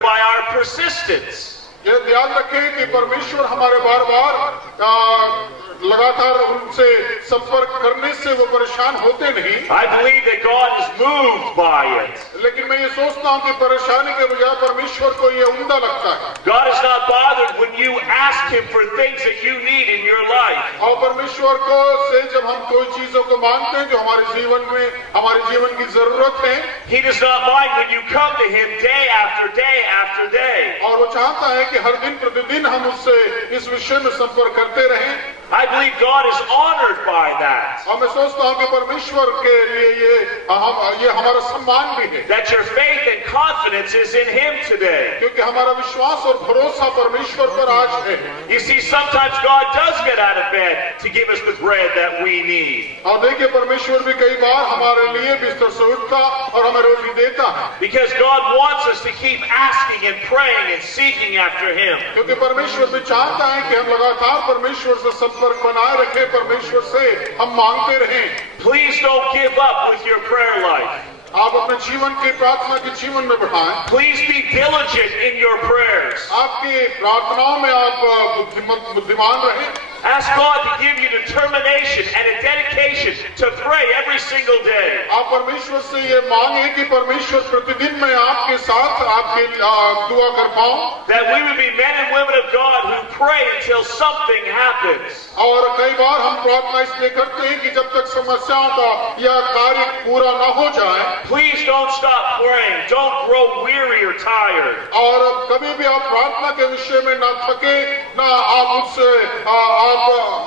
by our persistence. ये ध्यान रखें कि परमेश्वर हमारे बार बार लगातार उनसे संपर्क करने से वो परेशान होते नहीं। I believe that God is moved by it. लेकिन मैं ये सोचता हूँ कि परेशानी के बजाय परमेश्वर को ये उम्दा लगता है। God is not bothered when you ask Him for things that you need in your life. और परमेश्वर को से जब हम कोई चीजों को मांगते हैं जो हमारे जीवन में, हमारे जीवन की जरूरत है, He does not mind when you come to Him day after day after day. और वो चाहता है कि हर दिन प्रतिदिन हम उससे इस विषय में संपर्क करते रहें। I believe God is honored by that. और मैं सोचता हूँ कि परमेश्वर के लिए ये हमारा सम्मान भी है, That your faith and confidence is in Him today. क्योंकि हमारा विश्वास और भरोसा परमेश्वर पर आज है। You see, sometimes God does get out of bed to give us the bread that we need. और देखिए परमेश्वर भी कई बार हमारे लिए बिस्तर से उठता और हमें रोटी देता है, Because God wants us to keep asking and praying and seeking after Him. क्योंकि परमेश्वर भी चाहता है कि हम लगातार परमेश्वर से संपर्क बनाए रखें, परमेश्वर से हम मांगते रहें। Please don't give up with your prayer life. आप अपने जीवन की प्रार्थना के जीवन में बढ़ाएं। Please be diligent in your prayers. आपकी प्रार्थनाओं में आप बुद्धिमान रहें। Ask God to give you determination and a dedication to pray every single day. आप परमेश्वर से ये मांगे कि परमेश्वर प्रतिदिन मैं आपके साथ आपके दुआ कर पाऊं, That we would be men and women of God who pray until something happens. और कई बार हम प्रार्थना इसलिए करते हैं कि जब तक समस्याओं का यह कार्य पूरा न हो जाए। Please don't stop praying. Don't grow weary or tired. और कभी भी आप प्रार्थना के विषय में ना थके, ना आप उससे आप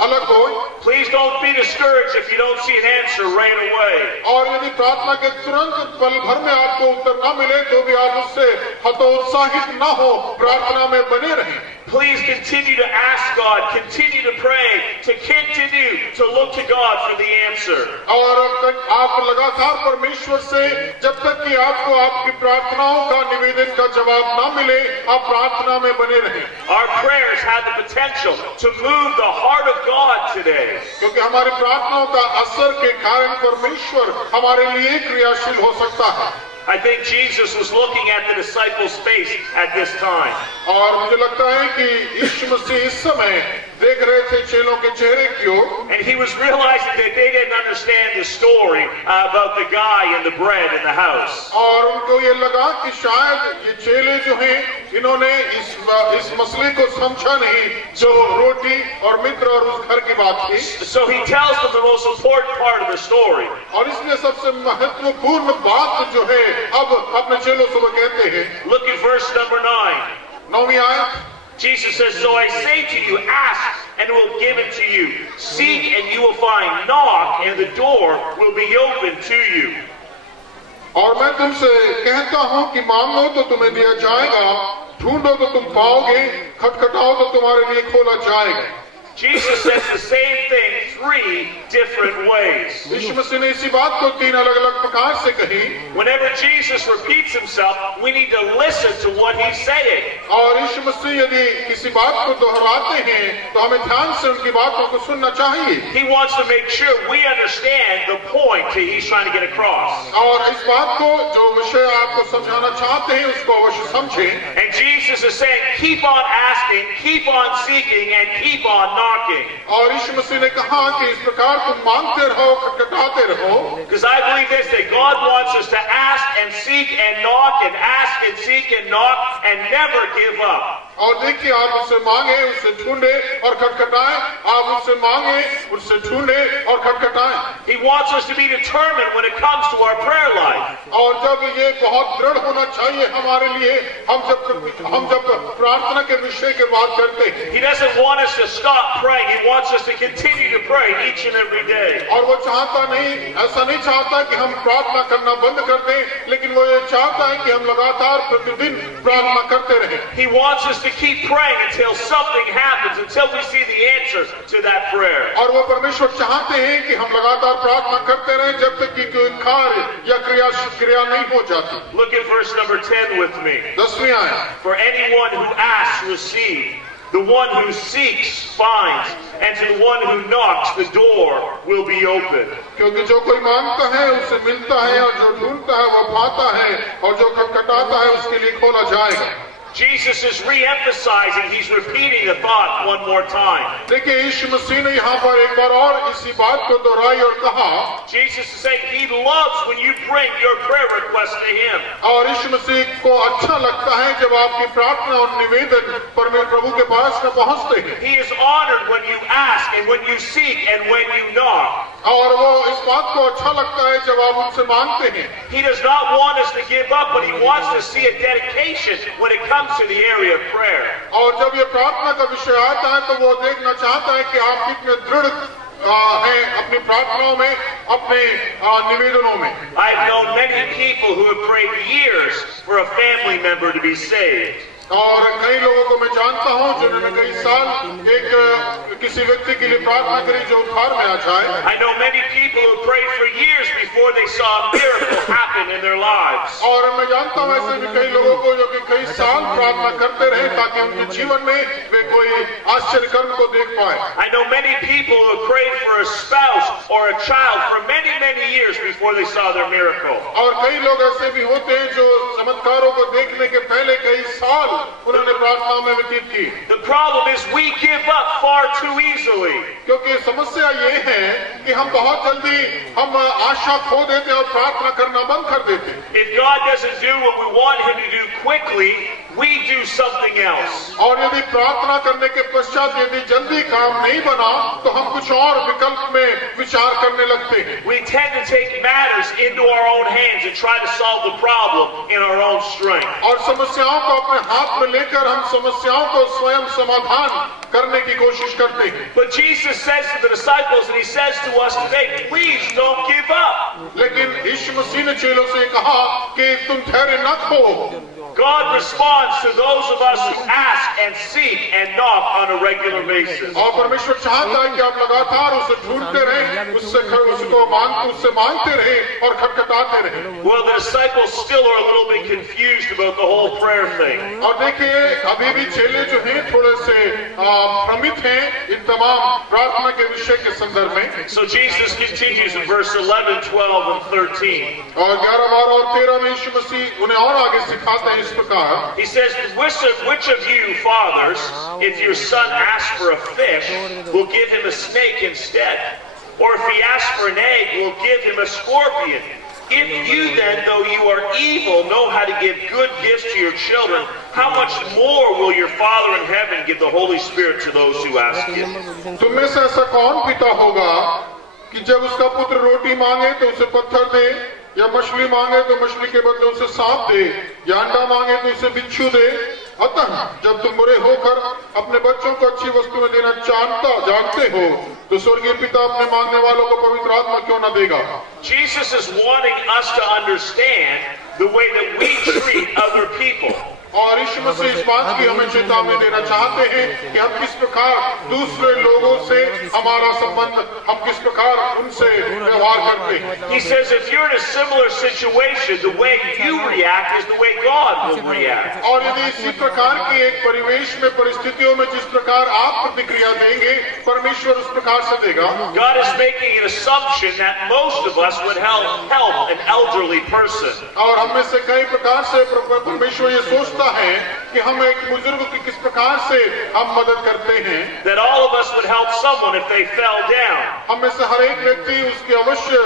अलग हो। Please don't be discouraged if you don't see an answer right away. और यदि प्रार्थना के तुरंत पल भर में आपको उत्तर न मिले तो भी आप उससे हतोत्साहित न हो, प्रार्थना में बने रहें। Please continue to ask God, continue to pray, to continue to look to God for the answer. और अब तक आप लगातार परमेश्वर से जब तक कि आपको आपकी प्रार्थनाओं का निवेदन का जवाब न मिले, आप प्रार्थना में बने रहें। Our prayers have the potential to move the heart of God today. क्योंकि हमारी प्रार्थनाओं का असर के कारण परमेश्वर हमारे लिए क्रियाशील हो सकता है। I think Jesus was looking at the disciples' face at this time. और मुझे लगता है कि यीशु मसीह इस समय देख रहे थे चेलों के चेहरे की ओर, And He was realizing that they didn't understand the story about the guy and the bread in the house. और उनको ये लगा कि शायद ये चेले जो हैं इन्होंने इस मसले को समझा नहीं जो रोटी और मित्र और उस घर की बात थी। So He tells them the most important part of the story. और इसलिए सबसे महत्वपूर्ण बात जो है अब अपने चेलों से वो कहते हैं। Look at verse number 9. 9वीं आयत, Jesus says, So I say to you, ask and it will be given to you. Seek and you will find. Knock and the door will be opened to you. और मैं तुमसे कहता हूं कि मांगो तो तुम्हें दिया जाएगा, ढूंढो तो तुम पाओगे, खटखटाओ तो तुम्हारे लिए खोला जाएगा। Jesus says the same thing 3 different ways. यीशु मसीह ने इसी बात को 3 अलग-अलग प्रकार से कही। Whenever Jesus repeats himself, we need to listen to what he's saying. और यीशु मसीह यदि किसी बात को दोहराते हैं तो हमें ध्यान से उनकी बातों को सुनना चाहिए। He wants to make sure we understand the point that he's trying to get across. और इस बात को जो विषय आपको समझाना चाहते हैं उसको अवश्य समझें। And Jesus is saying, keep on asking, keep on seeking, and keep on knocking. और यीशु मसीह ने कहा कि इस प्रकार तुम मांगते रहो, खटखटाते रहो। Because I believe this, that God wants us to ask and seek and knock and ask and seek and knock and never give up. और देखिए, आप उससे मांगे, उससे ढूंढे और खटखटाएं। आप उससे मांगे, उससे ढूंढे और खटखटाएं। He wants us to be determined when it comes to our prayer life. और जब ये बहुत दृढ़ होना चाहिए हमारे लिए, हम जब प्रार्थना के विषय की बात करते हैं। He doesn't want us to stop praying. He wants us to continue to pray each and every day. और वो चाहता नहीं, ऐसा नहीं चाहता कि हम प्रार्थना करना बंद कर दें, लेकिन वो ये चाहता है कि हम लगातार प्रतिदिन प्रार्थना करते रहें। He wants us to keep praying until something happens, until we see the answers to that prayer. और वो परमेश्वर चाहते हैं कि हम लगातार प्रार्थना करते रहें जब तक कि कोई कार्य या क्रिया नहीं हो जाती। Look at verse number 10 with me. 10वीं आयत। For anyone who asks receives, the one who seeks finds, and to the one who knocks the door will be opened. क्योंकि जो कोई मांगता है उसे मिलता है, और जो ढूंढता है वो पाता है, और जो खटखटाता है उसके लिए खोला जाएगा। Jesus is re-emphasizing, he's repeating the thought one more time. देखिए, यीशु मसीह ने यहाँ पर एक बार और इसी बात को दोहराई और कहा। Jesus is saying he loves when you bring your prayer request to him. और यीशु मसीह को अच्छा लगता है जब आपकी प्रार्थना और निवेदन प्रभु के पास में पहुँचते हैं। He is honored when you ask and when you seek and when you knock. और वो इस बात को अच्छा लगता है जब आप उनसे मांगते हैं। He does not want us to give up, but he wants to see a dedication when it comes to the area of prayer. और जब ये प्रार्थना का विषय आता है तो वो देखना चाहता है कि आप कितने दृढ़ हैं अपनी प्रार्थनाओं में, अपने निवेदनों में। I've known many people who have prayed years for a family member to be saved. और कई लोगों को मैं जानता हूँ जिन्होंने कई साल किसी व्यक्ति के लिए प्रार्थना करी जो उद्धार में आ जाए। I know many people who prayed for years before they saw a miracle happen in their lives. और मैं जानता हूँ ऐसे भी कई लोगों को जो कि कई साल प्रार्थना करते रहे ताकि उनके जीवन में वे कोई आश्चर्य कर्म को देख पाए। I know many people who have prayed for a spouse or a child for many, many years before they saw their miracle. और कई लोग ऐसे भी होते हैं जो चमत्कारों को देखने के पहले कई साल उन्होंने प्रार्थना में व्यतीत की। The problem is we give up far too easily. क्योंकि समस्या ये है कि हम बहुत जल्दी हम आशा खो देते और प्रार्थना करना बंद कर देते। If God doesn't do what we want him to do quickly, we do something else. और यदि प्रार्थना करने के पश्चात यदि जल्दी काम नहीं बना तो हम कुछ और विकल्प में विचार करने लगते हैं। We tend to take matters into our own hands and try to solve the problem in our own strength. और समस्याओं को अपने हाथ में लेकर हम समस्याओं को स्वयं समाधान करने की कोशिश करते हैं। But Jesus says to the disciples, and he says to us today, please don't give up. लेकिन यीशु मसीह ने चेलों से कहा कि तुम ठहरे न खो। God responds to those of us who ask and seek and knock on a regular basis. और परमेश्वर चाहता है कि आप लगातार उसे ढूंढते रहें, उससे मांगते रहें और खटखटाते रहें। Well, the disciples still are a little bit confused about the whole prayer thing. और देखिए, अभी भी चेले जो हैं थोड़े से भ्रमित हैं इन तमाम प्रार्थना के विषय के संदर्भ में। So Jesus continues in verse 11, 12, and 13. और 11, 12 और 13 में यीशु मसीह उन्हें और आगे सिखाते हैं इस प्रकार। He says, which of you fathers, if your son asks for a fish, will give him a snake instead? Or if he asks for an egg, will give him a scorpion? If you then, though you are evil, know how to give good gifts to your children, how much more will your Father in heaven give the Holy Spirit to those who ask him? तुम में से ऐसा कौन पिता होगा कि जब उसका पुत्र रोटी मांगे तो उसे पत्थर दे, या मछली मांगे तो मछली के बदले उसे सांप दे, या अंडा मांगे तो उसे बिच्छू दे? अतः जब तुम बुरे होकर अपने बच्चों को अच्छी वस्तुएं देना जानते हो तो स्वर्गीय पिता अपने मांगने वालों को पवित्र आत्मा क्यों न देगा? Jesus is wanting us to understand the way that we treat other people. और यीशु मसीह इस बात की हमें चेतावनी देना चाहते हैं कि हम किस प्रकार दूसरे लोगों से हमारा संबंध, हम किस प्रकार उनसे व्यवहार करते हैं। He says if you're in a similar situation, the way you react is the way God will react. और यदि इसी प्रकार के एक परिवेश में, परिस्थितियों में जिस प्रकार आप प्रतिक्रिया देंगे, परमेश्वर उस प्रकार से देगा। God is making an assumption that most of us would help an elderly person. और हम में से कई प्रकार से परमेश्वर ये सोचता है कि हम एक बुजुर्ग की किस प्रकार से हम मदद करते हैं। That all of us would help someone if they fell down. हम में से हर एक व्यक्ति उसकी अवश्य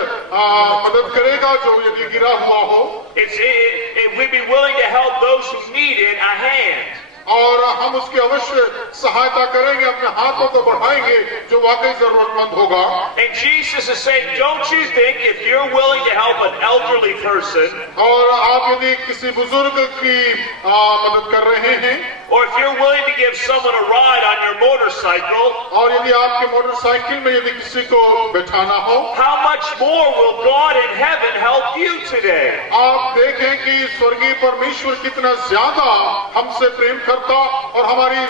मदद करेगा जो यदि गिरा हुआ हो। We'd be willing to help those who needed a hand. और हम उसकी अवश्य सहायता करेंगे, अपने हाथों को बढ़ाएंगे जो वाकई जरूरतमंद होगा। And Jesus is saying, don't you think if you're willing to help an elderly person, और आप यदि किसी बुजुर्ग की मदद कर रहे हैं, or if you're willing to give someone a ride on your motorcycle, और यदि आपकी मोटरसाइकिल में यदि किसी को बैठाना हो, how much more will God in heaven help you today? आप देखें कि स्वर्गीय परमेश्वर कितना ज्यादा हमसे प्रेम करता और हमारी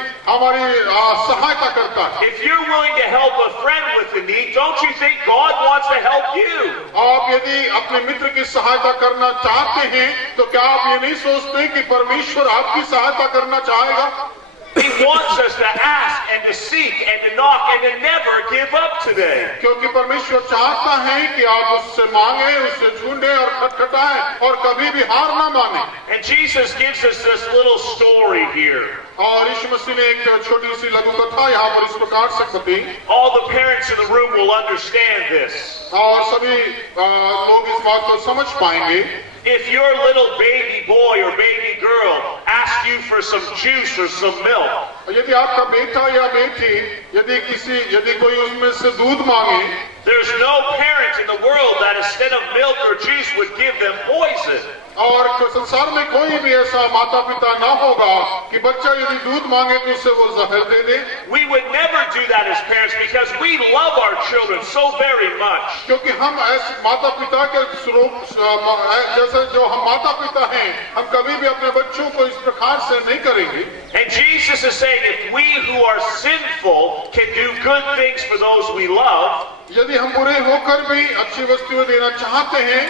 सहायता करता है। If you're willing to help a friend with a need, don't you think God wants to help you? आप यदि अपने मित्र की सहायता करना चाहते हैं तो क्या आप ये नहीं सोचते कि परमेश्वर आपकी सहायता करना चाहेगा? He wants us to ask and to seek and to knock and to never give up today. क्योंकि परमेश्वर चाहता है कि आप उससे मांगे, उससे ढूंढे और खटखटाएं और कभी भी हार ना माने। And Jesus gives us this little story here. और यीशु मसीह ने एक छोटी सी लघु कथा यहाँ पर इस प्रकार से बताई। All the parents in the room will understand this. और सभी लोग इस बात को समझ पाएंगे। If your little baby boy or baby girl asks you for some juice or some milk, यदि आपका बेटा या बेटी यदि कोई उसमें से दूध मांगे, there's no parent in the world that instead of milk or juice would give them poison. और संसार में कोई भी ऐसा माता पिता ना होगा कि बच्चा यदि दूध मांगे तो उसे वो जहर दे दे। We would never do that as parents because we love our children so very much. क्योंकि हम ऐसे माता पिता के स्वरूप जैसे जो हम माता पिता हैं, हम कभी भी अपने बच्चों को इस प्रकार से नहीं करेंगे। And Jesus is saying if we who are sinful can do good things for those we love, यदि हम बुरे होकर भी अच्छी वस्तुएं देना चाहते हैं,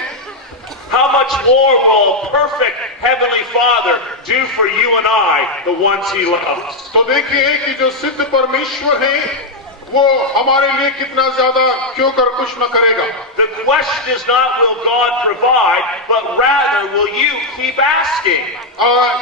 how much more will a perfect heavenly Father do for you and I, the ones He loves? तो देखिए कि जो सिद्ध परमेश्वर है वो हमारे लिए कितना ज्यादा क्यों कर कुछ न करेगा। The question is not will God provide, but rather will you keep asking?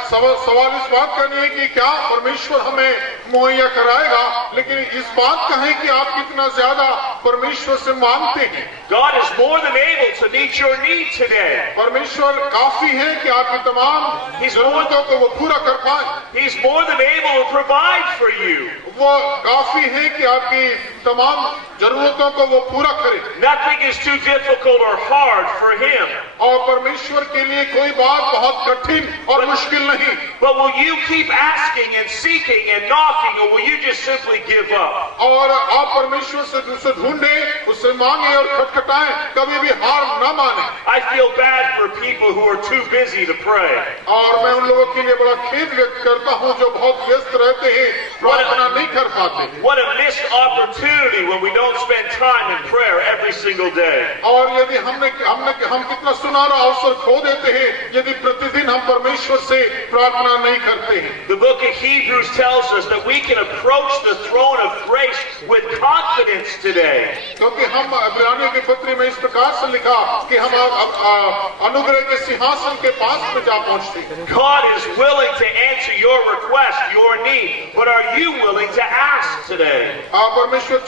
सवाल इस बात का नहीं है कि क्या परमेश्वर हमें मुहैया कराएगा, लेकिन इस बात का है कि आप कितना ज्यादा परमेश्वर से मांगते हैं। God is more than able to meet your need today. परमेश्वर काफी है कि आपकी तमाम जरूरतों को वो पूरा कर पाए। He's more than able to provide for you. वो काफी है कि आपकी तमाम जरूरतों को वो पूरा करे। Nothing is too difficult or hard for Him. और परमेश्वर के लिए कोई बात बहुत कठिन और मुश्किल नहीं। But will you keep asking and seeking and knocking, or will you just simply give up? और आप परमेश्वर से उसे ढूंढे, उससे मांगे और खटखटाएं, कभी भी हार न माने। I feel bad for people who are too busy to pray. और मैं उन लोगों के लिए बड़ा खेद व्यक्त करता हूँ जो बहुत व्यस्त रहते हैं, प्रार्थना नहीं कर पाते। What a missed opportunity when we don't spend time in prayer every single day. और यदि हम कितना सुनहरा अवसर खो देते हैं यदि प्रतिदिन हम परमेश्वर से प्रार्थना नहीं करते हैं। The book of Hebrews tells us that we can approach the throne of grace with confidence today. क्योंकि हम इब्रानियों की पत्री में इस प्रकार से लिखा कि हम अनुग्रह के सिंहासन के पास में जा पहुंचते हैं। God is willing to answer your request, your need, but are you willing to ask today? परमेश्वर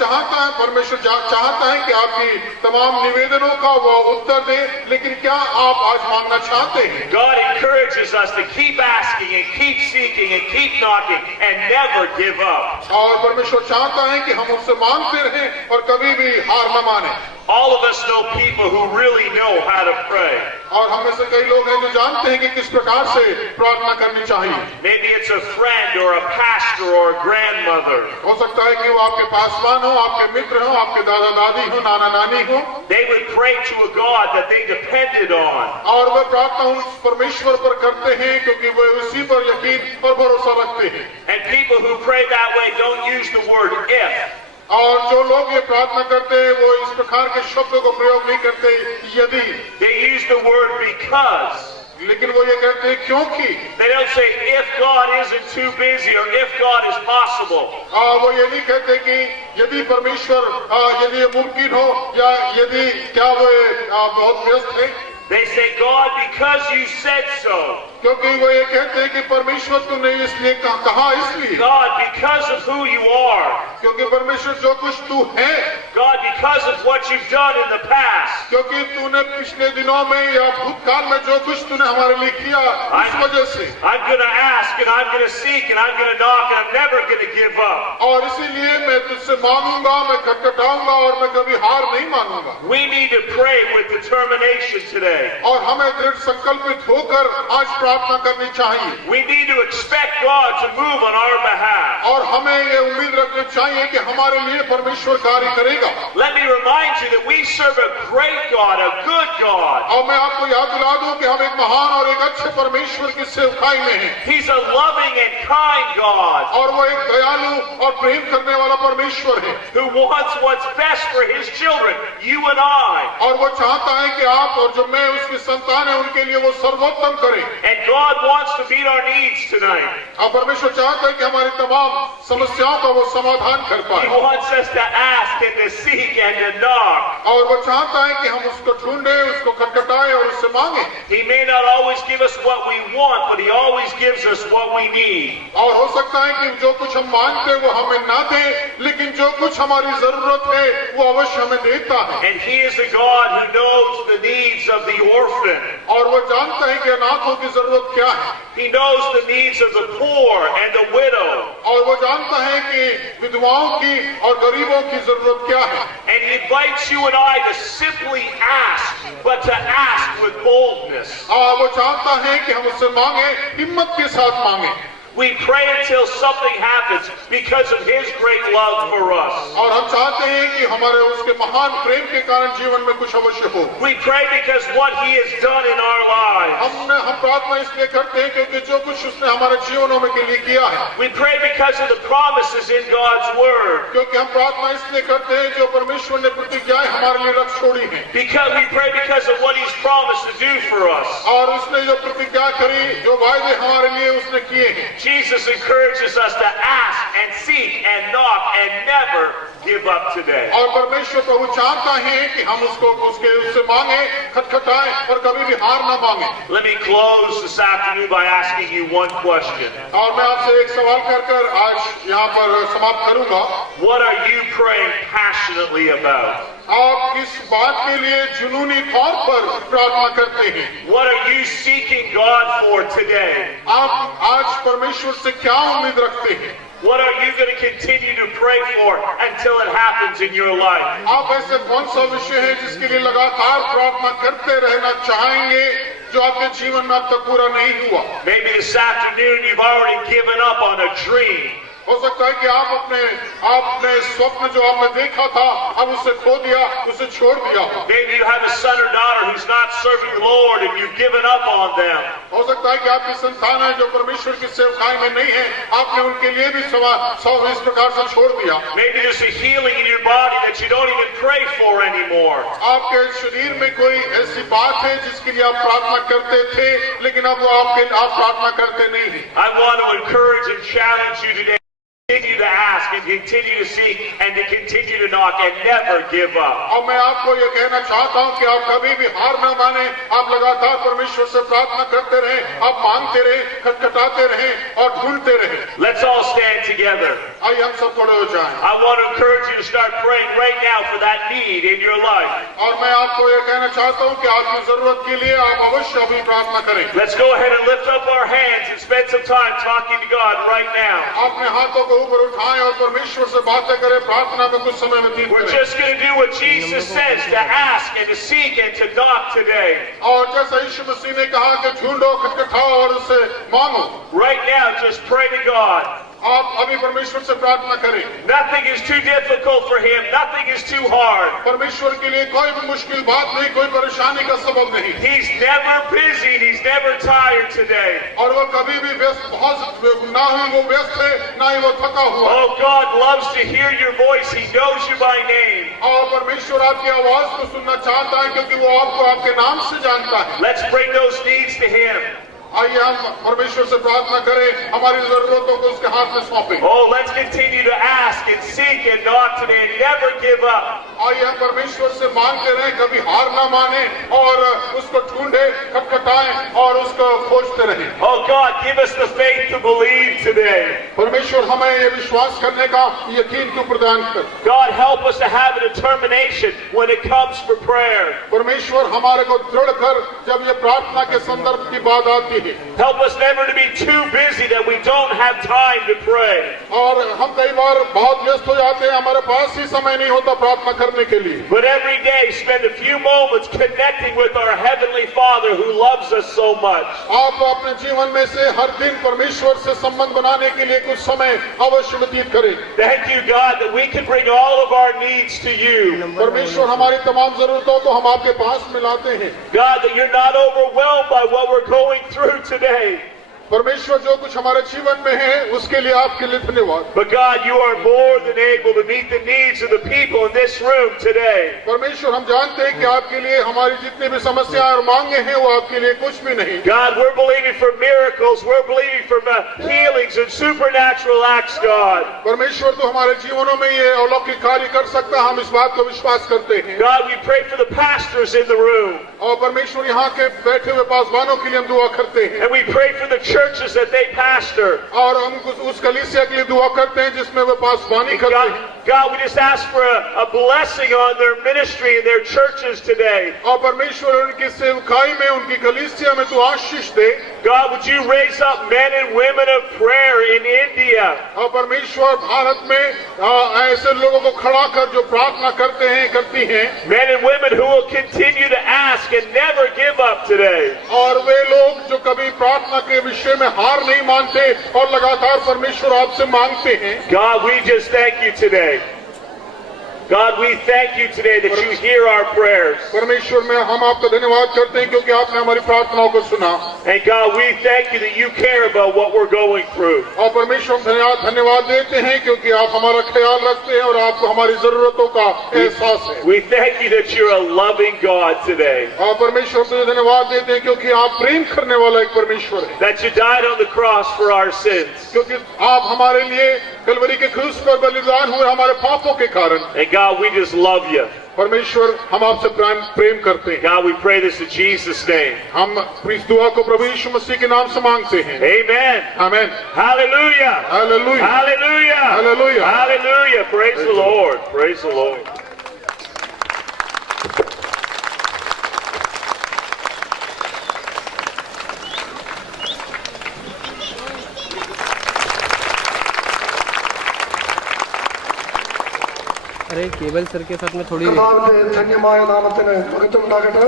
चाहता है कि आपकी तमाम निवेदनों का वो उत्तर दे, लेकिन क्या आप आज मांगना चाहते हैं? God encourages us to keep asking and keep seeking and keep knocking and never give up. और परमेश्वर चाहता है कि हम उससे मांगते रहें और कभी भी हार न माने। All of us know people who really know how to pray. और हम में से कई लोग हैं जो जानते हैं कि किस प्रकार से प्रार्थना करनी चाहिए। Maybe it's a friend or a pastor or a grandmother. हो सकता है कि वो आपके पासवान हो, आपके मित्र हो, आपके दादा दादी हो, नाना नानी हो, They would pray to a God that they depended on. और वे प्रार्थना उस परमेश्वर पर करते हैं क्योंकि वे उसी पर यकीन और भरोसा रखते हैं। And people who pray that way don't use the word if. और जो लोग ये प्रार्थना करते हैं वो इस प्रकार के शब्दों को प्रयोग नहीं करते यदि, They use the word because. लेकिन वो ये कहते हैं क्योंकि। They don't say if God isn't too busy or if God is possible. वो ये नहीं कहते कि यदि परमेश्वर यदि ये मुमकिन हो या यदि क्या वो बहुत व्यस्त है। They say, God, because you said so. क्योंकि वो ये कहते हैं कि परमेश्वर तूने इसलिए कहा इसलिए। God, because of who you are. क्योंकि परमेश्वर जो कुछ तू है। God, because of what you've done in the past. क्योंकि तूने पिछले दिनों में या भूतकाल में जो कुछ तूने हमारे लिए किया इस वजह से। I'm going to ask and I'm going to seek and I'm going to knock and I'm never going to give up. और इसीलिए मैं तुझसे मांगूंगा, मैं खटखटाऊंगा और मैं कभी हार नहीं मानूंगा। We need to pray with determination today. और हमें दृढ़ संकल्पित होकर आज प्रार्थना करनी चाहिए। We need to expect God to move on our behalf. और हमें ये उम्मीद रखनी चाहिए कि हमारे लिए परमेश्वर कार्य करेगा। Let me remind you that we serve a great God, a good God. और मैं आपको याद दिला दूं कि हम एक महान और एक अच्छे परमेश्वर की सेवकाई में हैं। He's a loving and kind God. और वो एक दयालु और प्रेम करने वाला परमेश्वर है। Who wants what's best for His children, you and I. और वो चाहता है कि आप और जो मैं उसकी संतान है उनके लिए वो सर्वोत्तम करे। And God wants to meet our needs tonight. और परमेश्वर चाहता है कि हमारी तमाम समस्याओं का वो समाधान कर He पाए। wants us to ask and to seek and to knock. और वो चाहता है कि हम उसको ढूंढे, उसको खटखटाए और उससे मांगे। He may not always give us what we want, but He always gives us what we need. और हो सकता है कि जो कुछ हम मांगते हैं वो हमें ना दे, लेकिन जो कुछ हमारी जरूरत है वो अवश्य हमें देता है। And He is the God who knows the needs of the orphan. और वो जानता है कि अनाथों की जरूरत क्या है। He knows the needs of the poor and the widow. और वो जानता है कि विधवाओं की और गरीबों की जरूरत क्या है। And He invites you and I to simply ask, but to ask with boldness. और वो चाहता है कि हम उससे मांगे, हिम्मत के साथ मांगे। We pray until something happens because of His great love for us. और हम चाहते हैं कि हमारे उसके महान प्रेम के कारण जीवन में कुछ अवश्य हो। We pray because what He has done in our lives. हम प्रार्थना इसलिए करते हैं क्योंकि जो कुछ उसने हमारे जीवनों में के लिए किया है। We pray because of the promises in God's Word. क्योंकि हम प्रार्थना इसलिए करते हैं जो परमेश्वर ने प्रतिज्ञाएं हमारे लिए रख छोड़ी हैं। Because we pray because of what He's promised to do for us. और उसने जो प्रतिज्ञा करी, जो वायदे हमारे लिए उसने किए हैं। Jesus encourages us to ask and seek and knock and never give up today. और परमेश्वर प्रभु चाहता है कि हम उससे मांगे, खटखटाएं और कभी भी हार ना मांगे। Let me close this afternoon by asking you one question. और मैं आपसे एक सवाल कर आज यहाँ पर समाप्त करूंगा। What are you praying passionately about? आप किस बात के लिए जुनूनी तौर पर प्रार्थना करते हैं? What are you seeking God for today? आप आज परमेश्वर से क्या उम्मीद रखते हैं? What are you going to continue to pray for until it happens in your life? आप ऐसे कौन सा विषय है जिसके लिए लगातार प्रार्थना करते रहना चाहेंगे जो आपके जीवन में अब तक पूरा नहीं हुआ? Maybe this afternoon you've already given up on a dream. हो सकता है कि आप अपने स्वप्न जो आपने देखा था अब उसे खो दिया, उसे छोड़ दिया। Maybe you have a son or daughter who's not serving the Lord and you've given up on them. हो सकता है कि आपकी संतान है जो परमेश्वर की सेवकाई में नहीं है, आपने उनके लिए भी इस प्रकार से छोड़ दिया। Maybe there's a healing in your body that you don't even pray for anymore. आपके शरीर में कोई ऐसी बात है जिसके लिए आप प्रार्थना करते थे लेकिन अब आप प्रार्थना करते नहीं। I want to encourage and challenge you today. Continue to ask and continue to seek and to continue to knock and never give up. और मैं आपको ये कहना चाहता हूँ कि आप कभी भी हार न माने, आप लगातार परमेश्वर से प्रार्थना करते रहें, आप मांगते रहें, खटखटाते रहें और ढूंढते रहें। Let's all stand together. आइए हम सब खड़े हो जाएं। I want to encourage you to start praying right now for that need in your life. और मैं आपको ये कहना चाहता हूँ कि आपकी जरूरत के लिए आप अवश्य अभी प्रार्थना करें। Let's go ahead and lift up our hands and spend some time talking to God right now. अपने हाथों को ऊपर उठाएं और परमेश्वर से बातें करें, प्रार्थना में कुछ समय व्यतीत We're करें। just going to do what Jesus says, to ask and to seek and to knock today. और जैसा यीशु मसीह ने कहा कि ढूंढो, खटखटाओ और उससे मांगो। Right now, just pray to God. आप अभी परमेश्वर से प्रार्थना करें। Nothing is too difficult for Him. Nothing is too hard. परमेश्वर के लिए कोई भी मुश्किल बात नहीं, कोई परेशानी का सबब नहीं। He's never busy. He's never tired today. और वो कभी भी व्यस्त, बहुत ना ही वो व्यस्त है, ना ही वो थका हुआ। Oh, God loves to hear your voice. He knows you by name. और परमेश्वर आपकी आवाज को सुनना चाहता है क्योंकि वो आपको आपके नाम से जानता है। Let's bring those needs to Him. आइए हम परमेश्वर से प्रार्थना करें, हमारी जरूरतों को उसके हाथ में सौंपें। Oh, let's continue to ask and seek and knock today and never give up. आइए हम परमेश्वर से मांगते रहें, कभी हार ना माने और उसको ढूंढे, खटखटाएं और उसको खोजते रहें। Oh, God, give us the faith to believe today. परमेश्वर हमें ये विश्वास करने का यकीन को प्रदान कर। God, help us to have a determination when it comes for prayer. परमेश्वर हमारे को दृढ़ कर जब ये प्रार्थना के संदर्भ की बात आती है। Help us never to be too busy that we don't have time to pray. और हम कई बार बहुत व्यस्त हो जाते हैं, हमारे पास ही समय नहीं होता प्रार्थना करने के लिए। But every day spend a few moments connecting with our Heavenly Father who loves us so much. आप अपने जीवन में से हर दिन परमेश्वर से संबंध बनाने के लिए कुछ समय अवश्य व्यतीत करें। Thank you, God, that we can bring all of our needs to you. परमेश्वर हमारी तमाम जरूरतों को हम आपके पास मिलाते हैं। God, that you're not overwhelmed by what we're going through today. परमेश्वर जो कुछ हमारे जीवन में है उसके लिए आपके लिए धन्यवाद। But God, you are more than able to meet the needs of the people in this room today. परमेश्वर हम जानते हैं कि आपके लिए हमारी जितनी भी समस्याएं और मांगे हैं वो आपके लिए कुछ भी नहीं। God, we're believing for miracles. We're believing for healings and supernatural acts, God. परमेश्वर तो हमारे जीवनों में ये अलौकिक कार्य कर सकता है, हम इस बात को विश्वास करते हैं। God, we pray for the pastors in the room. और परमेश्वर यहाँ के बैठे हुए पासवानों के लिए हम दुआ करते हैं। And we pray for the churches that they pastor. और हम उस कलीसिया के लिए दुआ करते हैं जिसमें वे पासवानी करते हैं। God, we just ask for a blessing on their ministry and their churches today. और परमेश्वर उनकी सेवकाई में, उनकी कलीसिया में तू आशीष दे। God, would you raise up men and women of prayer in India? और परमेश्वर भारत में ऐसे लोगों को खड़ा कर जो प्रार्थना करते हैं, करती हैं। Men and women who will continue to ask and never give up today. और वे लोग जो कभी प्रार्थना के विषय में हार नहीं मानते और लगातार परमेश्वर आपसे मांगते हैं। God, we just thank you today. God, we thank you today that you hear our prayers. परमेश्वर में हम आपका धन्यवाद करते हैं क्योंकि आपने हमारी प्रार्थनाओं को सुना। And God, we thank you that you care about what we're going through. और परमेश्वर धन्यवाद देते हैं क्योंकि आप हमारा ख्याल रखते हैं और आपको हमारी जरूरतों का एहसास है। We thank you that you're a loving God today. और परमेश्वर को धन्यवाद देते हैं क्योंकि आप प्रेम करने वाला एक परमेश्वर है। That you died on the cross for our sins. क्योंकि आप हमारे लिए कलवरी के क्रूस पर बलिदान हुए हमारे पापों के कारण। And God, we just love you. परमेश्वर हम आपसे प्रेम करते हैं। God, we pray this in Jesus' name. हम इस दुआ को प्रभु यीशु मसीह के नाम से मांगते हैं। Amen. आमीन। Hallelujah. Hallelujah. Hallelujah. Hallelujah. Hallelujah. Praise the Lord. Praise the Lord. अरे केवल सर के साथ में थोड़ी കർത്താവിന്റെ ധന്യമായ നാമത്തിന് മഹത്വമുണ്ടാകട്ടെ.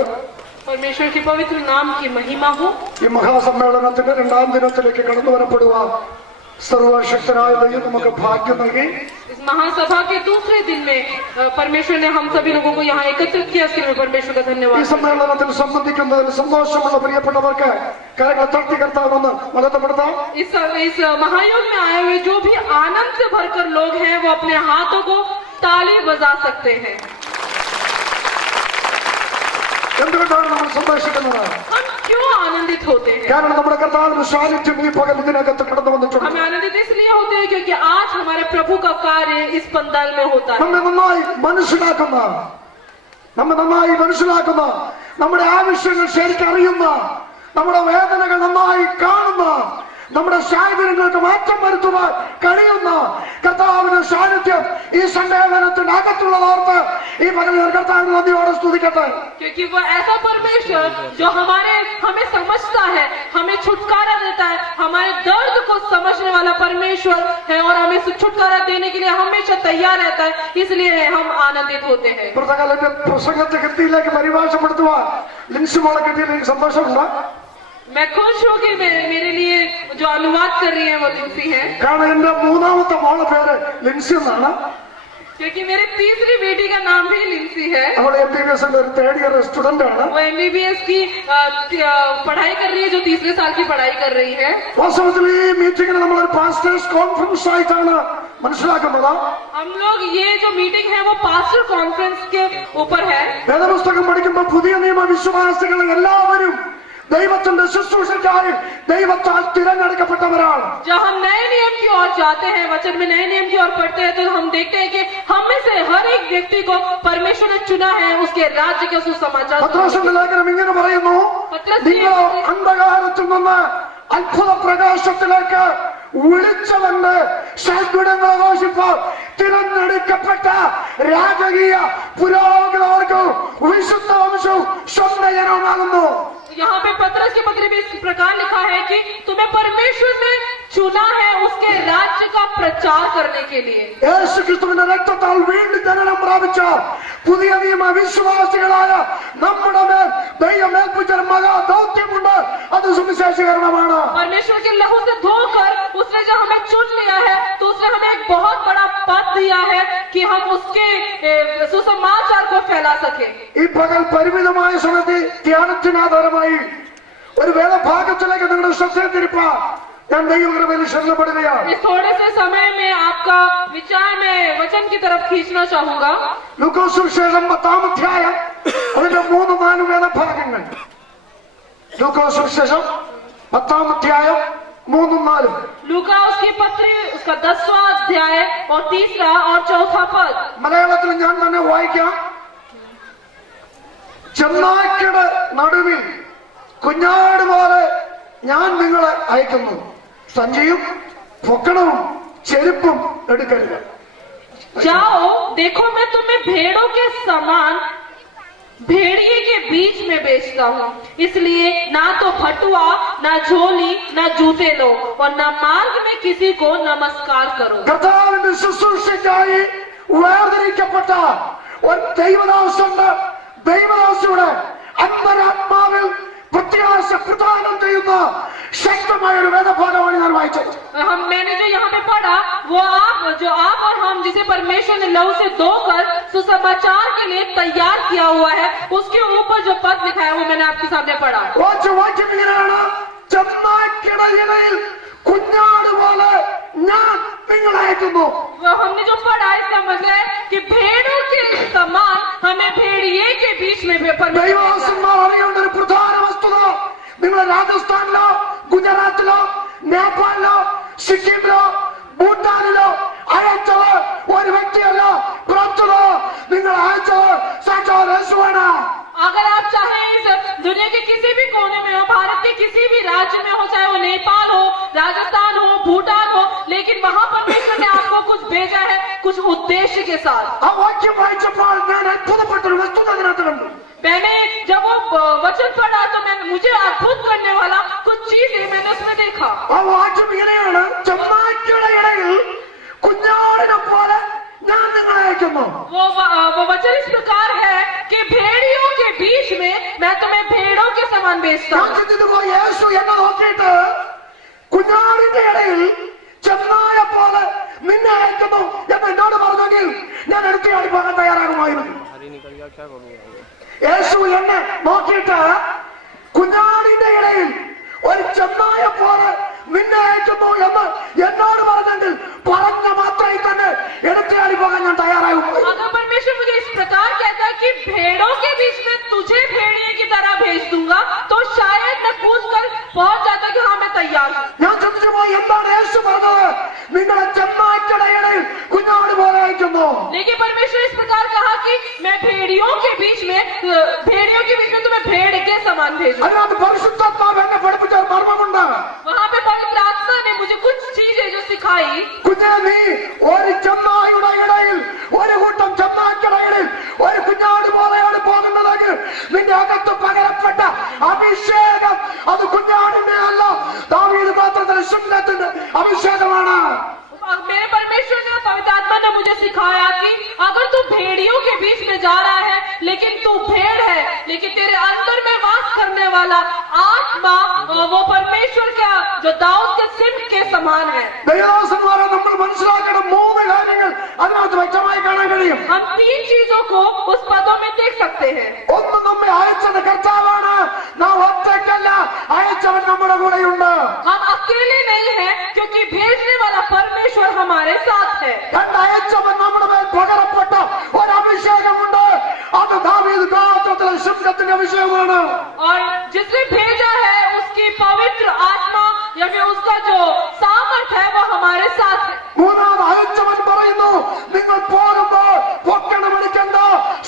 परमेश्वर के पवित्र नाम की महिमा हो। ഈ മഹാസമ്മേളനത്തിന്റെ രണ്ടാം ദിനത്തിലേക്ക് കടന്നു വരപ്പെടുവാൻ സർവശക്തനായ ദൈവം നമുക്ക് ഭാഗ്യം നൽകി. इस महासभा के दूसरे दिन में परमेश्वर ने हम सभी लोगों को यहाँ एकत्रित किया, इसके लिए परमेश्वर का ഈ धन्यवाद। സമ്മേളനത്തിൽ സംബന്ധിക്കുന്നതിൽ സന്തോഷമുള്ള പ്രിയപ്പെട്ടവർക്ക് കരങ്ങൾ തട്ടി കർത്താവെന്ന് മഹത്വപ്പെടുത്താം. इस महायोग में आए हुए जो भी आनंद से भरकर लोग हैं वो अपने हाथों को ताली बजा सकते हैं। എന്തുകൊണ്ടാണ് നമ്മൾ സന്തോഷിക്കുന്നത്? हम क्यों आनंदित होते हैं? കാരണം നമ്മുടെ കർത്താവിന്റെ സാന്നിധ്യം ഈ പകൽ ഇതിനകത്ത് കടന്നു വന്നിട്ടുണ്ട്. हम आनंदित इसलिए होते हैं क्योंकि आज हमारे प्रभु का कार्य इस पंडाल में होता है। നമ്മെ നന്നായി മനസ്സിലാക്കുന്ന നമ്മുടെ ആവശ്യങ്ങൾ ശരിക്കറിയുന്ന നമ്മുടെ വേദനകൾ നന്നായി കാണുന്ന നമ്മുടെ സാഹചര്യങ്ങൾക്ക് മാറ്റം വരുത്തുവാൻ കഴിയുന്ന കർത്താവിന്റെ സാന്നിധ്യം ഈ സമ്മേളനത്തിനകത്തുള്ളതോർത്ത് ഈ പകൽ കർത്താവിന് നന്ദിയോടെ സ്തുതിക്കട്ടെ. क्योंकि वो ऐसा परमेश्वर जो हमें समझता है, हमें छुटकारा देता है, हमारे दर्द को समझने वाला परमेश्वर है और हमें छुटकारा देने के लिए हमेशा तैयार रहता है, इसलिए हम आनंदित होते हैं। പ്രത്യേക എന്റെ പ്രസംഗത്തെ ഹിന്ദിയിലേക്ക് പരിഭാഷപ്പെടുത്തുവാൻ ലിൻസി മോളെ കിട്ടിയതിൽ എനിക്ക് സന്തോഷമുണ്ട്. मैं खुश हूँ कि मेरे लिए जो अनुवाद कर रही है वो लिंसी है, കാരണം എന്റെ മൂന്നാമത്തെ മോളെ പേര് ലിൻസി എന്നാണ്. क्योंकि मेरी तीसरी बेटी का नाम भी लिंसी है। അവൾ MBBS ഒരു 3rd ഇയർ സ്റ്റുഡന്റ് ആണ്. वो MBBS की पढ़ाई कर रही है, जो 3रे साल की पढ़ाई कर रही है। വാസ്തവത്തിൽ ഈ മീറ്റിംഗിന് നമ്മളൊരു പാസ്റ്റേഴ്സ് കോൺഫറൻസ് ആയിട്ടാണ് മനസ്സിലാക്കുന്നത്. हम लोग ये जो मीटिंग है वो पास्टर कॉन्फ्रेंस के ऊपर है। വേദപുസ്തകം പഠിക്കുമ്പോൾ പുതിയ നിയമ വിശ്വാസികൾ എല്ലാവരും ദൈവത്തിന്റെ ശുശ്രൂഷയ്ക്കായി ദൈവത്താൽ തിരഞ്ഞെടുക്കപ്പെട്ടവരാണ്. जब हम नए नियम की ओर जाते हैं, वचन में नए नियम की ओर पढ़ते हैं, तो हम देखते हैं कि हम में से हर एक व्यक्ति को परमेश्वर ने चुना है उसके राज्य के सुसमाचार। പത്രോസിന്റെ ലേഖനം ഇങ്ങനെ പറയുന്നു, നിങ്ങൾ അന്ധകാരത്തിൽ നിന്ന് അത്ഭുത പ്രകാശത്തിലേക്ക് വിളിച്ചവന്റെ സദ്ഗുണങ്ങൾ ഘോഷിപ്പോൾ തിരഞ്ഞെടുക്കപ്പെട്ട രാജകീയ പുരോഹിതവർക്കും വിശുദ്ധ വംശവും സ്വന്തം ജനവുമാകുന്നു. यहाँ पे पतरस के पत्र में इस प्रकार लिखा है कि तुम्हें परमेश्वर ने चुना है उसके राज्य का प्रचार करने के लिए। യേശു ക്രിസ്തുവിന്റെ രക്തത്താൽ വീണ്ടും ജനനം പ്രാപിച്ച പുതിയ നിയമ വിശ്വാസികളായ നമ്മുടെ മേൽ ദൈവം ഏൽപ്പിച്ച മഹാദൗത്യമുണ്ട്. അത് സുവിശേഷീകരണമാണ്. परमेश्वर के लहू से धोकर उसने जब हमें चुन लिया है, तो उसने हमें एक बहुत बड़ा पद दिया है कि हम उसके सुसमाचार को फैला सके। ഈ പകൽ പരിമിതമായ സമയത്ത് ധ്യാനത്തിനാധാരമായി ഒരു വേദഭാഗത്തിലേക്ക് നിങ്ങളുടെ ശ്രദ്ധയെ തിരിപ്പാൻ ഞാൻ ദൈവകൃപയിൽ ശരണപ്പെടുകയാണ്. इस थोड़े से समय में आपका विचार में वचन की तरफ खींचना चाहूंगा। ലൂക്കോസ് സുവിശേഷം 10-ാം അധ്യായം അതിന്റെ 3-4 വേദഭാഗങ്ങൾ. ലൂക്കോസ് സുവിശേഷം 10-ാം അധ്യായം 3-4. लूका उसकी पत्री उसका 10वां अध्याय और 3रा और 4था पद। മലയാളത്തിൽ ഞാൻ തന്നെ വായിക്കാം. ചെന്നായ്ക്കയുടെ നടുവിൽ കുഞ്ഞാട് പോലെ ഞാൻ നിങ്ങളെ അയക്കുന്നു. സഞ്ചിയും പൊക്കണവും ചെരുപ്പും എടുക്കരുത്. जाओ, देखो मैं तुम्हें भेड़ों के समान भेड़िए के बीच में बेचता हूँ, इसलिए ना तो भटुआ, ना झोली, ना जूते लो और न मार्ग में किसी को नमस्कार करो। കർത്താവിന്റെ ശുശ്രൂഷയ്ക്കായി വേർതിരിക്കപ്പെട്ട ഒരു ദൈവദാസന്റെ ദൈവദാസിയുടെ അന്തരാത്മാവിൽ പ്രത്യാശ പ്രദാനം ചെയ്യുന്ന ശക്തമായ ഒരു വേദഭാഗമാണ് ഞാൻ വായിച്ചത്. मैंने जो यहाँ पे पढ़ा वो आप और हम जिसे परमेश्वर ने लहू से धोकर सुसमाचार के लिए तैयार किया हुआ है, उसके ऊपर जो पद लिखा है वो मैंने आपके सामने पढ़ा। വാക്യം ഇങ്ങനെയാണ്, ചെന്നായ്ക്കിടയിൽ കുഞ്ഞാട് പോലെ ഞാൻ നിങ്ങളെ അയക്കുന്നു. हमने जो पढ़ा इसका मतलब है कि भेड़ों के समान हमें भेड़िए के बीच में ദൈവദാസന്മാർ അറിയേണ്ട ഒരു പ്രധാന വസ്തുത, നിങ്ങൾ രാജസ്ഥാനിലോ ഗുജറാത്തിലോ നേപ്പാളിലോ സിക്കിമിലോ ഭൂട്ടാനിലോ അയച്ചത് ഒരു വ്യക്തിയല്ല, പ്രത്തുതോ നിങ്ങൾ അയച്ചത് സാക്ഷാൽ യേശുവാണ്. अगर आप चाहें इस दुनिया के किसी भी कोने में हो, भारत के किसी भी राज्य में हो, चाहे वो नेपाल हो, राजस्थान हो, भूटान हो, लेकिन वहाँ परमेश्वर ने आपको कुछ भेजा है कुछ उद्देश्य के साथ। ആ വാക്യം വായിച്ചപ്പോൾ ഞാൻ അത്ഭുതപ്പെട്ടൊരു വസ്തുത അതിനകത്ത് കണ്ടു. मैंने जब वो वचन पढ़ा तो मुझे अद्भुत करने वाला कुछ चीजें मैंने उसमें देखा। ആ വാക്യം ഇങ്ങനെയാണ്, ചെന്നായ്ക്കയുടെ ഇടയിൽ കുഞ്ഞാടിനെ പോലെ ഞാൻ നിങ്ങളെ അയക്കുന്നു. वो वचन इस प्रकार है कि भेड़ियों के बीच में मैं तुम्हें भेड़ों के समान बेचता ഞാൻ हूँ। ചിന്തിച്ചപ്പോ യേശു എന്നെ നോക്കിയിട്ട് കുഞ്ഞാടിന്റെ ഇടയിൽ ചെന്നായ പോലെ നിന്നെ അയക്കുന്നു എന്ന് എന്നോട് പറഞ്ഞെങ്കിൽ ഞാൻ എടുത്തിയാടി പോകാൻ തയ്യാറാകുമായിരുന്നു. हरी निकल गया, क्या करूँगा? യേശു എന്നെ നോക്കിയിട്ട് കുഞ്ഞാടിന്റെ ഇടയിൽ ഒരു ചെന്നായ പോലെ നിന്നെ അയക്കുന്നു എന്ന് എന്നോട് പറഞ്ഞെങ്കിൽ പറഞ്ഞ മാത്രമായി തന്നെ എടുത്തിയാടി പോകാൻ ഞാൻ തയ്യാറാകും. अगर परमेश्वर मुझे इस प्रकार कहता है कि भेड़ों के बीच में तुझे भेड़िए की तरह भेज दूंगा, तो शायद मैं कूद कर पहुंच जाता कि हाँ मैं तैयार हूँ। ഞാൻ ചിന്തിച്ചു പോയി, എന്താണ് യേശു പറഞ്ഞത്? നിങ്ങളെ ചെന്നായ്ക്കയുടെ ഇടയിൽ കുഞ്ഞാട് പോലെ അയക്കുന്നു. लेकिन परमेश्वर इस प्रकार कहा कि मैं भेड़ियों के बीच में तुम्हें भेड़ के समान भेजूं। അതിനകത്ത് പരിശുദ്ധാത്മാവ് എന്നെ പഠിപ്പിച്ച ഒരു മർമ്മമുണ്ട്. वहाँ पे पवित्र आत्मा मेरे परमेश्वर ने, पवित्र आत्मा ने मुझे सिखाया कि अगर तू भेड़ियों के बीच में जा रहा है, लेकिन तू भेड़ है, लेकिन तेरे अंदर में वास करने वाला आत्मा वो परमेश्वर का जो दाऊद के सिंह के समान है। ദൈവദാസന്മാരെ നമ്മൾ മനസ്സിലാക്കേണ്ട 3 കാര്യങ്ങൾ അതിനകത്ത് വ്യക്തമായി കാണാൻ കഴിയും. हम 3 चीजों को उस पदों में देख सकते हैं। ഒന്ന്, നമ്മെ അയച്ചത് കർത്താവാണ്. നാം ഒറ്റയ്ക്കല്ല, അയച്ചവൻ നമ്മുടെ കൂടെയുണ്ട്. हम अकेले नहीं हैं, क्योंकि भेजने वाला परमेश्वर हमारे साथ है। രണ്ട്, അയച്ചവൻ നമ്മുടെ മേൽ പകരപ്പെട്ട ഒരു അഭിഷേകമുണ്ട്. അത് ദാവീദ് ഗോത്രത്തിലെ സിംഹത്തിന്റെ അഭിഷേകമാണ്. और जिसने भेजा है उसकी पवित्र आत्मा या फिर उसका जो सामर्थ है वो हमारे साथ है। മൂന്നാമത് അയച്ചവൻ പറയുന്നു, നിങ്ങൾ പോകുമ്പോൾ പൊക്കണമടിക്കണ്ട,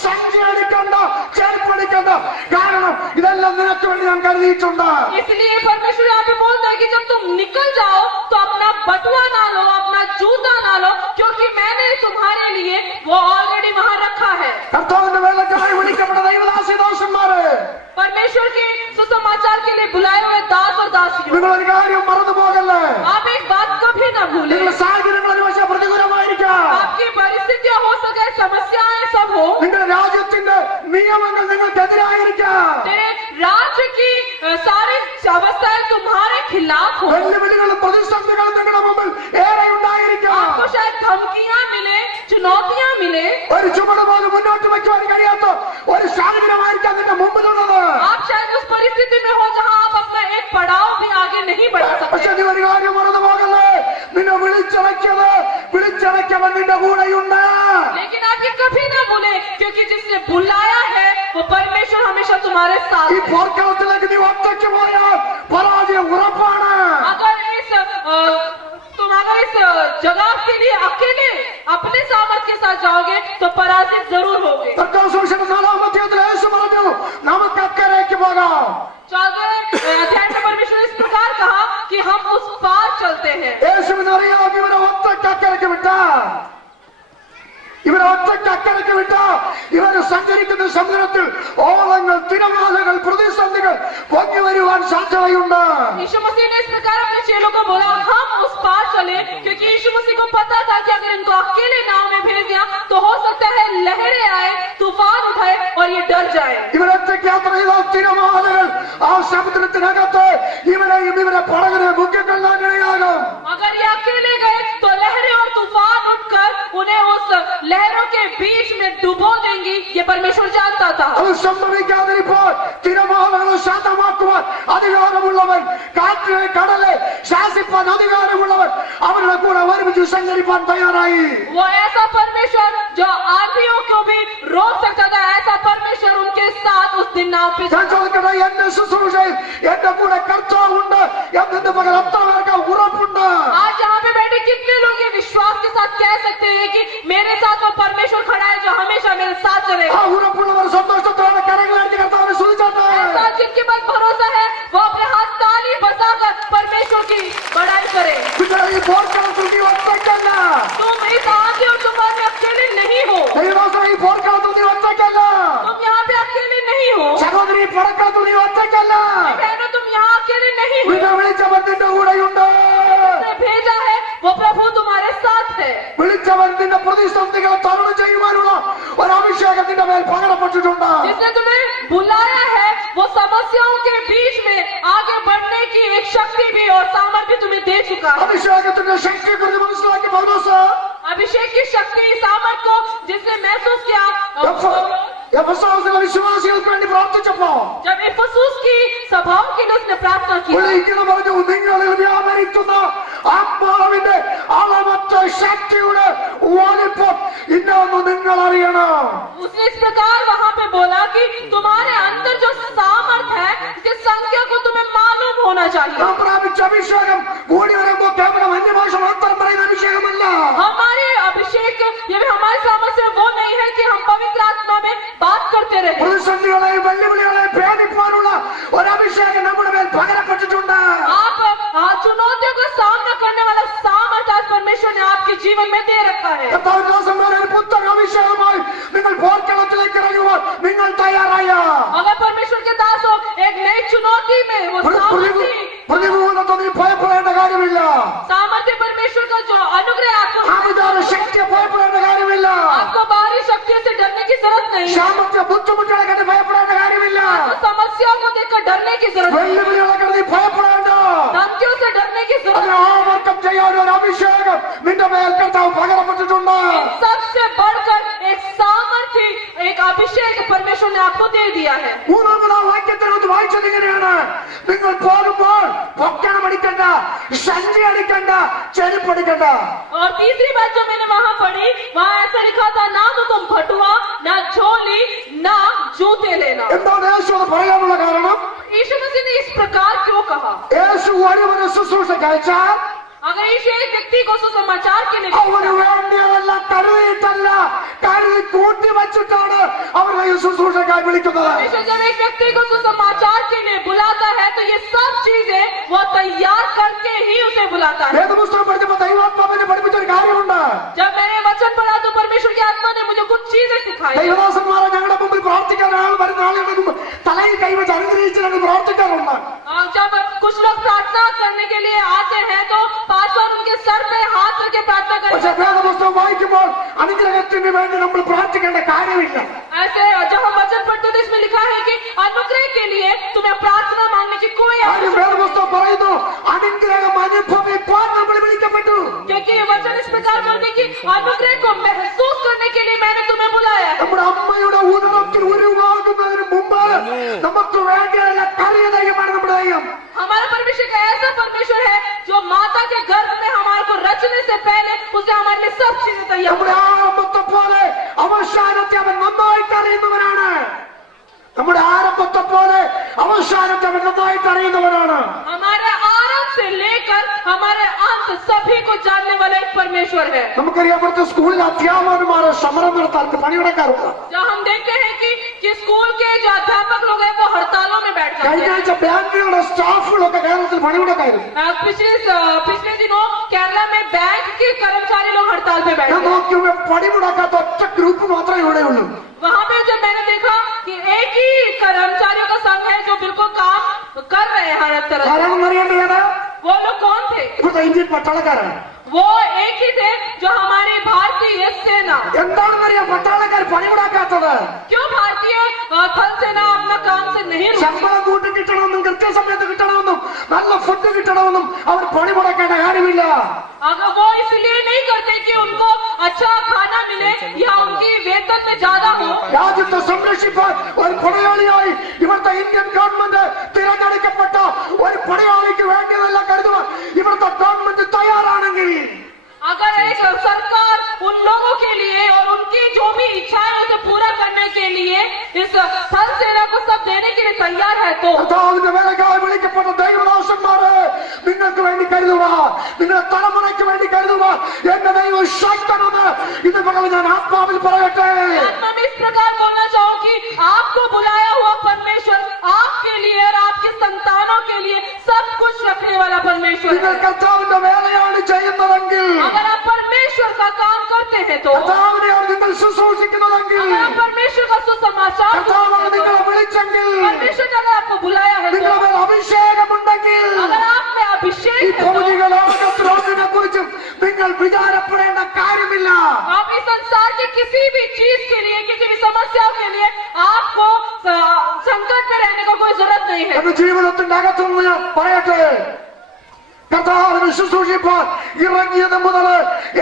സഞ്ചി അടിക്കണ്ട, ചെരുപ്പടിക്കണ്ട, കാരണം ഇതെല്ലാം നിനക്ക് വേണ്ടി ഞാൻ കരുതിയിട്ടുണ്ട്. इसलिए परमेश्वर यहाँ पे बोलता है कि जब तुम निकल जाओ तो अपना बटुआ ना लो, अपना जूता ना लो, क्योंकि मैंने तुम्हारे लिए वो ऑलरेडी वहाँ रखा है। കർത്താവിന്റെ വേലക്കാരായി വിളിക്കപ്പെട്ട ദൈവദാസന്മാരെ, परमेश्वर के सुसमाचार के लिए बुलाए हुए दास और दासियों, നിങ്ങൾ ഒരു കാര്യം മറന്നു പോകല്ലേ. आप एक बात कभी ना भूलें। നിങ്ങളുടെ സാഹചര്യങ്ങൾ ഒരുപക്ഷെ പ്രതികൂലമായിരിക്കാം. आपकी परिस्थितियां हो सके, समस्याएं सब हो, നിങ്ങളുടെ രാജ്യത്തിന്റെ നിയമങ്ങൾ നിങ്ങൾക്കെതിരായിരിക്കാം. तेरे राज्य की सारी अवस्थाएं तुम्हारे खिलाफ हो, വെല്ലുവിളികളും പ്രതിസന്ധികളും നിങ്ങളുടെ മുമ്പിൽ ഏറെ ഉണ്ടായിരിക്കാം. आपको शायद धमकियां मिले, चुनौतियां मिले, ഒരു ചുമട് പോലും മുന്നോട്ട് വയ്ക്കുവാൻ കഴിയാത്ത ഒരു സാഹചര്യമായിരിക്കാം നിന്റെ മുമ്പിലുള്ളത്. आप शायद उस परिस्थिति में हो जहां आप अपना एक पड़ाव भी आगे नहीं बढ़ा പക്ഷെ सकते। നീ ഒരു കാര്യം മറന്നു പോകല്ലേ, നിന്നെ വിളിച്ചടക്കിയവൻ നിന്റെ കൂടെയുണ്ട്. लेकिन आप ये कभी ना भूले, क्योंकि जिसने बुलाया है वो परमेश्वर हमेशा तुम्हारे साथ ഈ है। പോർക്കളത്തിലേക്ക് നീ ഒറ്റയ്ക്ക് പോയാൽ പരാജയം ഉറപ്പാണ്. तुम अगर इस जगह के लिए अकेले अपने सामर्थ के साथ जाओगे तो पराजित जरूर होगे। കർത്താവ് 4-ാം അധ്യായത്തിൽ യേശു പറഞ്ഞു, നമുക്ക് അക്കരയ്ക്ക് പോകാം. 4वें अध्याय में परमेश्वर इस प्रकार कहा कि हम उस पार चलते हैं। യേശുവിന് അറിയാം ഇവരെ ഒറ്റയ്ക്ക് അക്കരയ്ക്ക് വിട്ട ഇവര് സഞ്ചരിക്കുന്ന സമുദ്രത്തിൽ ഓളങ്ങൾ, തിരമാലകൾ, പ്രതിസന്ധികൾ പൊങ്ങി വരുവാൻ സാധ്യതയുണ്ട്. यीशु मसीह ने इस प्रकार अपने चेलों को बोला हम उस पार चले, क्योंकि यीशु मसीह को पता था कि अगर इनको अकेले नाव में भेज दिया तो हो सकता है लहरें आए, तूफान उठाए और ये डर जाए। ഇവരൊറ്റയ്ക്ക് യാത്ര ചെയ്താൽ തിരമാലകൾ ആ സമുദ്രത്തിനകത്ത് ഇവരെ പടകിനെ മുക്കിക്കൊള്ളാൻ ഇടയാകും. अगर ये अकेले गए तो लहरें और तूफान उठकर उन्हें उस लहरों के बीच में डुबो देंगी। ये परमेश्वर जानता था। അത് സംഭവിക്കാതിരിപ്പോൾ തിരമാലകളെ ശാന്തമാക്കുവാൻ അധികാരമുള്ളവൻ, കാറ്റിനെ കടലെ ശാസിപ്പാൻ അധികാരമുള്ളവൻ അവരുടെ കൂടെ ഒരുമിച്ച് സഞ്ചരിപ്പാൻ തയ്യാറായി. वो ऐसा परमेश्वर जो आंधियों को भी रोक सकता था, ऐसा परमेश्वर उनके साथ उस दिन नाव पे। ഞാൻ ചോദിക്കട്ടെ, എന്റെ ശുശ്രൂഷയിൽ എന്റെ കൂടെ കർത്താവുണ്ട് എന്നതിന്റെ പകരം എത്ര പേർക്ക് ഉറപ്പുണ്ട്? आज यहाँ पे बैठे कितने लोग ये विश्वास के साथ कह सकते हैं कि मेरे साथ वो परमेश्वर खड़ा है जो हमेशा मेरे साथ ആ चलेगा। ഉറപ്പുള്ളവർ സന്തോഷത്തോടെ കരങ്ങളടിച്ച് കർത്താവിനെ സ്തുതിച്ചോട്ടെ. ऐसा जिनके पास भरोसा है वो अपने हाथ ताली बजाकर परमेश्वर की बड़ाई करे। പിന്നെ ഈ പോർക്കളത്തിൽ നീ ഒറ്റയ്ക്കല്ല. तुम इस आंधी और तूफान में अकेले नहीं हो, ദൈവദാസനെ, ഈ പോർക്കളത്തിൽ നീ ഒറ്റയ്ക്കല്ല. तुम यहाँ पे अकेले नहीं हो। സഹോദരി, ഈ പടക്കളത്തിൽ നീ ഒറ്റയ്ക്കല്ല. बहनों तुम यहाँ अकेले नहीं हो, നിന്നെ വിളിച്ചവൻ നിന്റെ കൂടെയുണ്ട്. जिसने भेजा है वो प्रभु तुम्हारे साथ है। വിളിച്ചവൻ നിന്റെ പ്രതിസന്ധികളെ തരണം ചെയ്യുവാനുള്ള ഒരു അഭിഷേകം നിന്റെ മേൽ പകരപ്പെട്ടിട്ടുണ്ട്. जिसने तुम्हें बुलाया है वो समस्याओं के बीच में आगे बढ़ने की एक शक्ति भी और सामर्थ्य तुम्हें दे चुका है। അഭിഷേകത്തിന്റെ ശക്തിയെ കുറിച്ച് മനസ്സിലാക്കി പൗലോസ് अभिषेक की शक्ति, सामर्थ्य को जिसने महसूस किया എഫെസോസിലെ വിശ്വാസികൾക്ക് വേണ്ടി പ്രാർത്ഥിച്ചപ്പോ जब इफिसुस की सभाओं के लिए उसने प्रार्थना की, വിളിക്കുന്നു പറഞ്ഞു, നിങ്ങളിൽ വ്യാപരിക്കുന്ന ആത്മാവിന്റെ അളവറ്റ ശക്തിയുടെ വലിപ്പം ഇന്നൊന്ന് നിങ്ങൾ അറിയണം. उसने इस प्रकार वहां पे बोला कि तुम्हारे अंदर जो सामर्थ है इसकी संख्या को तुम्हें मालूम होना चाहिए। നാം പ്രാപിച്ച അഭിഷേകം കൂടി വരുമ്പോ കേവലം അന്യഭാഷ മാത്രം പറയുന്ന അഭിഷേകമല്ല. हमारे अभिषेक ये भी हमारे सामर्थ्य वो नहीं है कि हम पवित्र आत्मा में बात करते रहे। പ്രതിസന്ധികളെയും വെല്ലുവിളികളെയും ഭേദിപ്പാനുള്ള ഒരു അഭിഷേകം നമ്മുടെ മേൽ പകരപ്പെട്ടിട്ടുണ്ട്. आप चुनौतियों का सामना करने वाला सामर्थ्य आज परमेश्वर ने आपके जीवन में दे रखा है। കർത്താവിന്റെ ഒരു പുത്തൻ അഭിഷേകമായി നിങ്ങൾ പോർക്കളത്തിലേക്ക് ഇറങ്ങുവാൻ നിങ്ങൾ തയ്യാറായ अगर परमेश्वर के दास हो एक नई चुनौती में वो सामर्थ्य പ്രതികൂലത്തെ നീ ഭയപ്പെടേണ്ട കാര്യമില്ല. सामर्थ्य परमेश्वर का जो अनुग्रह आपको ആവിധാന ശക്തിയെ ഭയപ്പെടേണ്ട കാര്യമില്ല. आपको बाहरी शक्तियों से डरने की जरूरत नहीं है। സാമ്പത്തിക ബുദ്ധിമുട്ടുകളെ കണ്ട് ഭയപ്പെടേണ്ട കാര്യമില്ല. आपको समस्याओं को देखकर डरने की जरूरत नहीं है। വെല്ലുവിളികളെ കണ്ട് നീ ഭയപ്പെടേണ്ട. धमकियों से डरने की जरूरत അതിനെ ഓവർകം ചെയ്യാൻ ഒരു അഭിഷേകം നിന്റെ മേൽ കർത്താവ് പകരപ്പെട്ടിട്ടുണ്ട്. नहीं। सबसे बढ़कर एक सामर्थ्य, एक अभिषेक परमेश्वर ने आपको दे दिया है। മൂന്നാമതാം വാക്യത്തിനകത്ത് വായിച്ചത് ഇങ്ങനെയാണ്: നിങ്ങൾ പോകുമ്പോൾ പൊക്കണം അടിക്കണ്ട, സഞ്ചി അടിക്കണ്ട, ചെരുപ്പടിക്കണ്ട. और तीसरी बात जो मैंने वहाँ पढ़ी, वहाँ ऐसा लिखा था, ना तो तुम भटुआ, ना झोली, ना जूते लेना। എന്താണ് യേശു അത് പറയാനുള്ള കാരണം? यीशु मसीह ने इस प्रकार क्यों कहा? യേശു ഒരുവനെ ശുശ്രൂഷയ്ക്ക് അയച്ചാൽ अगर यीशु एक व्यक्ति को सुसमाचार के लिए അവന് വേണ്ടിയതല്ല, കരുതിയിട്ടല്ല, കരുതി കൂട്ടി വച്ചിട്ടാണ് അവരെ ഈ ശുശ്രൂഷയ്ക്കായി വിളിക്കുന്നത്. परमेश्वर जब एक व्यक्ति को सुसमाचार के लिए बुलाता है तो ये सब चीजें वो तैयार करके ही उसे बुलाता है। വേദപുസ്തകം പഠിച്ചപ്പോൾ ദൈവാത്മാവിനെ പഠിപ്പിച്ചൊരു കാര്യമുണ്ട്. जब मैंने वचन पढ़ा तो परमेश्वर की आत्मा ने मुझे कुछ चीजें सिखाई। ദൈവദാസന്മാരെ ഞങ്ങളുടെ മുമ്പിൽ പ്രാർത്ഥിക്കാൻ ആൾ വരുന്ന ആളുകളുടെ മുമ്പ് തലയിൽ കൈവച്ച് അനുഗ്രഹിച്ച് ഞങ്ങൾ പ്രാർത്ഥിക്കാറുണ്ട്. जब कुछ लोग प्रार्थना करने के लिए आते हैं तो पास्टर उनके सर पे हाथ रख के प्रार्थना പക്ഷെ करें। വേദപുസ്തകം വായിക്കുമ്പോൾ അനുഗ്രഹത്തിന് വേണ്ടി നമ്മൾ പ്രാർത്ഥിക്കേണ്ട കാര്യമില്ല. ऐसे जब हम वचन पढ़ते तो इसमें लिखा है कि अनुग्रह के लिए तुम्हें प्रार्थना मांगने की कोई കാര്യം आवश्यकता വേദപുസ്തകം പറയുന്നു, അനുഗ്രഹം അനുഭവിക്കാൻ നമ്മൾ വിളിക്കപ്പെട്ടു. क्योंकि ये वचन इस प्रकार बोलते हैं कि अनुग्रह को महसूस करने के लिए मैंने तुम्हें बुलाया है। നമ്മുടെ അമ്മയുടെ ഉദരത്തിൽ ഉരുവാകുന്നതിന് മുമ്പ് നമുക്ക് വേണ്ടിയുള്ള കറിയ ദൈവമാണ് നമ്മുടെ ദൈവം. हमारा परमेश्वर का ऐसा परमेश्वर है जो माता के गर्भ में हमारे को रचने से पहले उसने हमारे लिए सब चीजें तैयार നമ്മുടെ ആരംഭത്തെ പോലെ അവസാനത്തെ അവൻ നന്നായിട്ട് അറിയുന്നവനാണ്. നമ്മുടെ ആരംഭത്തെ പോലെ അവസാനത്തെ അവൻ നന്നായിട്ട് അറിയുന്നവനാണ്. हमारे आरंभ से लेकर हमारे अंत सभी को जानने वाला एक परमेश्वर है। നമുക്കറിയാം, ഇവിടുത്തെ സ്കൂളിൽ അധ്യാപകന്മാരെ സമരം നടത്താൻ പണിമുടക്കാറുണ്ട്. जब हम देखते हैं कि स्कूल के जो अध्यापक लोग हैं वो हड़तालों में बैठ जाते കഴിഞ്ഞ हैं। ആഴ്ച ബാങ്കുകളുടെ സ്റ്റാഫുകളൊക്കെ കേരളത്തിൽ പണിമുടക്കായിരുന്നു. पिछले दिनों केरला में बैंक के कर्मचारी लोग हड़ताल पे बैठे ഞാൻ हैं। നോക്കി പണിമുടക്കാത്ത ഒറ്റ ഗ്രൂപ്പ് മാത്രമേ ഇവിടെ ഉള്ളൂ. वहाँ पे जब मैंने देखा कि एक ही कर्मचारियों का संघ है जो बिल्कुल काम कर रहे हैं हर तरह से। കാരണം അറിയേണ്ടത് वो लोग कौन थे? ഇവിടുത്തെ ഇന്ത്യൻ പട്ടാളക്കാരാണ്. वो एक ही थे जो हमारी भारतीय सेना। എന്താണെന്നറിയാം പട്ടാളക്കാർ പണിമുടക്കാത്തത്? क्यों भारतीय थल सेना अपना काम से नहीं रुकी? ശമ്പളം കൂട്ടി കിട്ടണമെന്നും കൃത്യസമയത്ത് കിട്ടണമെന്നും നല്ല ഫുഡ് കിട്ടണമെന്നും അവർ പണിമുടക്കേണ്ട കാര്യമില്ല. अगर वो इसलिए नहीं करते कि उनको अच्छा खाना मिले या उनकी वेतन में ज्यादा हो। രാജ്യത്തെ സംരക്ഷിക്കാൻ ഒരു പടയാളിയായി ഇവിടുത്തെ ഇന്ത്യൻ ഗവൺമെന്റ് തിരഞ്ഞെടുക്കപ്പെട്ട ഒരു പടയാളിക്ക് വേണ്ടിയതെല്ലാം കരുതുവാൻ ഇവിടുത്തെ ഗവൺമെന്റ് തയ്യാറാണെങ്കിൽ अगर एक सरकार उन लोगों के लिए और उनकी जो भी इच्छाएं उसे पूरा करने के लिए इस थल सेना को सब देने के लिए तैयार है तो കർത്താവിന്റെ വേലക്കായി വിളിക്കപ്പെട്ട ദൈവദാസന്മാരെ, നിങ്ങൾക്ക് വേണ്ടി കരുതുക, നിങ്ങളുടെ തലമുറയ്ക്ക് വേണ്ടി കരുതുക. എന്റെ ദൈവം ശക്തനെന്ന് ഇന്ന് പകൽ ഞാൻ ആത്മാവിൽ പറയട്ടെ. आत्मा में इस प्रकार बोलना चाहूँ कि आपको बुलाया हुआ परमेश्वर आपके लिए और आपके संतानों के लिए सब कुछ रखने वाला परमेश्वर നിങ്ങൾ है। കർത്താവിന്റെ വേലയാണ് ചെയ്യുന്നതെങ്കിൽ, अगर आप परमेश्वर का काम करते हैं तो കർത്താവിനെയാണ് നിങ്ങൾ ശുശ്രൂഷിക്കുന്നതെങ്കിൽ, अगर आप परमेश्वर का सुसमाचार കർത്താവാണ് നിങ്ങളെ വിളിച്ചെങ്കിൽ, परमेश्वर ने अगर आपको बुलाया है तो നിങ്ങളുടെ മേൽ അഭിഷേകമുണ്ടെങ്കിൽ, अगर आप में ഈ अभिषेक है तो ഭൗതിക ലോകത്തിനെ കുറിച്ചും നിങ്ങൾ വിചാരപ്പെടേണ്ട കാര്യമില്ല. आप इस संसार की किसी भी चीज के लिए किसी भी समस्याओं के लिए आपको संकट में रहने का कोई जरूरत नहीं है। എന്റെ ജീവിതത്തിന്റെ അകത്തുനിന്ന് ഞാൻ പറയട്ടെ, കർത്താവിനെ ശുശ്രൂഷിപ്പാൻ ഇറങ്ങിയത് മുതൽ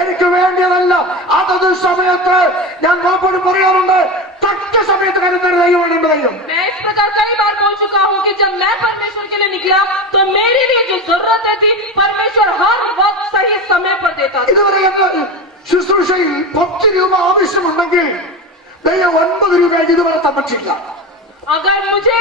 എനിക്ക് വേണ്ടിയതല്ല അതത് സമയത്ത് ഞാൻ പലപ്പോഴും പറയാറുണ്ട്, തക്ക സമയത്ത് കരുതുന്ന ദൈവമാണ് എന്റെ ദൈവം. मैं इस प्रकार कई बार बोल चुका हूँ कि जब मैं परमेश्वर के लिए निकला तो मेरे लिए जो जरूरत थी परमेश्वर हर वक्त सही समय पर देता था। ഇതുവരെ എന്റെ ശുശ്രൂഷയിൽ 10 രൂപ ആവശ്യമുണ്ടെങ്കിൽ ദൈവം 9 രൂപ ഇതുവരെ തന്നിട്ടില്ല. अगर मुझे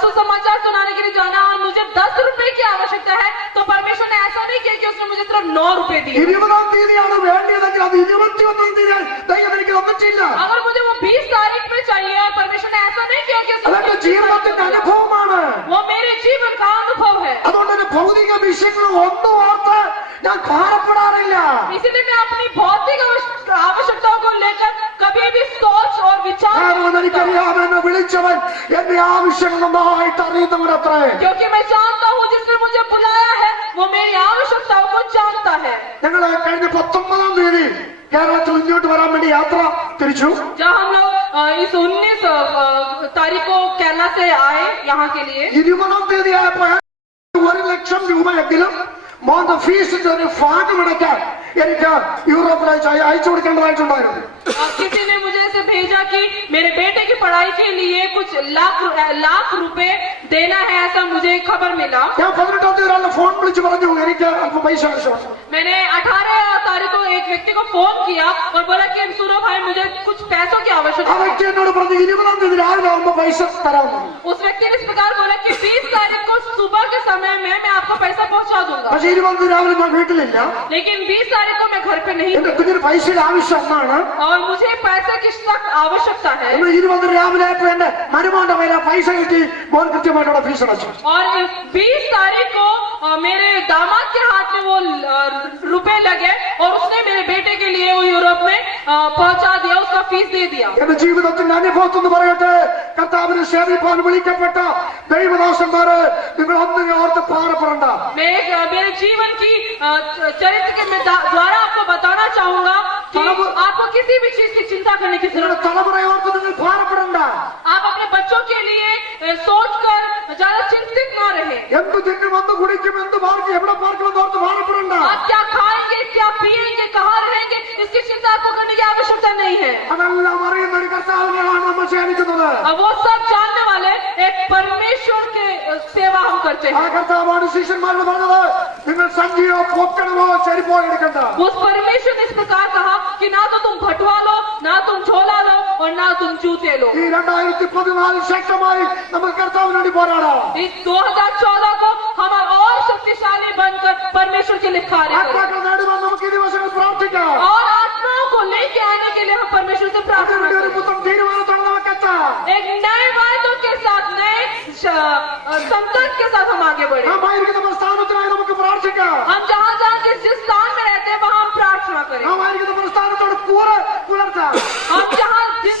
सुसमाचार सुनाने के लिए जाना और मुझे 10 रुपए की आवश्यकता है तो परमेश्वर ने ऐसा नहीं किया कि उसने मुझे सिर्फ 9 रुपए दिए। 20-ാം തീയതിയാണ് വേണ്ടിയതെങ്കിൽ അത് 21-ാം തീയതി ദൈവം എനിക്ക് തന്നിട്ടില്ല. अगर मुझे वो 20 तारीख में चाहिए और परमेश्वर ने ऐसा नहीं किया कि അതെന്റെ ജീവിതത്തിന്റെ അനുഭവമാണ്. वो मेरे जीवन का अनुभव है। അതുകൊണ്ട് തന്നെ ഭൗതിക വിഷയങ്ങൾ ഒന്നും ഓർത്ത് ഞാൻ ഭാരപ്പെടാറില്ല. इसीलिए मैं अपनी भौतिक आवश्यकताओं को लेकर कभी भी सोच और विचार കാരണം എനിക്കറിയാം, എന്നെ വിളിച്ചവൻ എന്റെ ആവശ്യങ്ങൾ നന്നായിട്ട് അറിയുന്നവനത്രേ. क्योंकि मैं जानता हूँ जिसने मुझे ഞങ്ങൾ കഴിഞ്ഞ 19-ാം തീയതി കേരളത്തിൽ ഇങ്ങോട്ട് വരാൻ വേണ്ടി യാത്ര തിരിച്ചു. जब हम लोग इस 19 तारीख को केरला से आए यहाँ के लिए, 20-ാം തീയതി ആയപ്പോൾ 1 ലക്ഷം രൂപയെങ്കിലും മോന്റെ ഫീസിന്റെ ഒരു ഭാഗം അടയ്ക്കാൻ എനിക്ക് യൂറോപ്പിലേക്ക് അയച്ചു കൊടുക്കേണ്ടതായിട്ടുണ്ടായിരുന്നു. किसी ने मुझे ऐसे भेजा कि मेरे बेटे की पढ़ाई के लिए कुछ लाख रुपए देना है, ऐसा मुझे खबर मिला. ഞാൻ 18-ാം തീയതി ഒരാളുടെ ഫോൺ വിളിച്ച് പറഞ്ഞു എനിക്ക് അല്പം പൈസ ആവശ്യമാണ്. मैंने 18 तारीख को एक व्यक्ति को फोन किया और बोला कि सुनो भाई, मुझे कुछ पैसों की ആ आवश्यकता है. വ്യക്തി എന്നോട് പറഞ്ഞു 20-ാം തീയതി രാവിലെ ആകുമ്പോൾ പൈസ തരാമെന്ന്. उस व्यक्ति ने इस प्रकार बोला कि 20 तारीख को सुबह के समय में मैं आपको पैसा पहुंचा दूंगा. പക്ഷെ 20-ാം തീയതി രാവിലെ ഞാൻ വീട്ടിലില്ല. लेकिन 20 तारीख को मैं घर पे नहीं എന്റെ हूँ കുഞ്ഞിന് പൈസയുടെ ആവശ്യം ഒന്നാണ്. और मुझे पैसे की सख्त आवश्यकता है. എന്നാൽ 20-ാം തീയതി രാവിലെ ആയപ്പോൾ എന്റെ മരുമോന്റെ പേര് പൈസ കിട്ടി. മോൻ കൃത്യമായിട്ട് ഫീസ് അടച്ചു. और 20 तारीख को मेरे दामाद के हाथ में वो रुपए लगे और उसने मेरे बेटे के लिए वो यूरोप में पहुंचा दिया, उसका फीस दे दिया. എന്റെ ജീവിതത്തിന്റെ അനുഭവത്തെന്ന് പറയട്ടെ, കർത്താവിനെ സേവിപ്പാൻ വിളിക്കപ്പെട്ട ദൈവദാസന്മാരെ, നിങ്ങൾ ഒന്നും ഓർത്ത് ഭാരപ്പെടണ്ട. मेरे जीवन की चरित्र के मैं द्वारा आपको बताना चाहूंगा कि आपको किसी भी चीज की चिंता करने की നിങ്ങളുടെ जरूरत. തലമുറയെ ഓർത്ത് നിങ്ങൾ ഭാരപ്പെടണ്ട. आप अपने बच्चों के लिए सोचकर ज्यादा चिंतित ना रहे. എന്ത് തിന്നും എന്ത് കുടിക്കും എന്ത് പാർക്കും എവിടെ പാർക്കുമെന്ന് ഓർത്ത് ഭാരപ്പെടണ്ട. आप क्या खाएंगे, क्या पिएंगे, कहाँ रहेंगे, इसकी चिंता आपको करने की आवश्यकता नहीं है. അതെല്ലാം അറിയുന്ന ഒരു കർത്താവിനെയാണ് നമ്മൾ സേവിക്കുന്നത്. अब वो सब जानने वाले एक परमेश्वर के सेवा हम करते ആ हैं. കർത്താവാണ് ശിഷ്യന്മാരോട് പറഞ്ഞത്, നിങ്ങൾ സഞ്ചിയോ പൊക്കണമോ ചെരുപ്പോ എടുക്കണ്ട. उस परमेश्वर ने इस प्रकार कहा कि ना तो तुम भटवा लो, ना तुम झोला लो और ना तुम जूते लो. ഈ 2014 ശക്തമായി നമ്മൾ കർത്താവിന് വേണ്ടി പോരാടാം. इस 2014 को हम और शक्तिशाली बनकर परमेश्वर के लिए कार्य करें ആത്മാക്കൾ നേടുവാൻ നമുക്ക് ഈ ദിവസങ്ങൾ പ്രാർത്ഥിക്കാം. और आत्माओं को लेके आने के लिए हम परमेश्वर से प्रार्थना അതിനുവേണ്ടി ഒരു करें. പുത്തൻ തീരുമാനത്തോടെ നമുക്ക് എത്താം. एक नए वायदों के साथ, नए संकल्प के साथ हम आगे बढ़े. നാം ആയിരിക്കുന്ന സ്ഥാനത്തിനായി നമുക്ക് പ്രാർത്ഥിക്കാം. हम जहाँ जहाँ जिस स्थान में रहते हैं वहाँ हम प्रार्थना करें. നാം ആയിരിക്കുന്ന പ്രസ്ഥാനത്തോട് പുലർത്താം. हम जहाँ जिस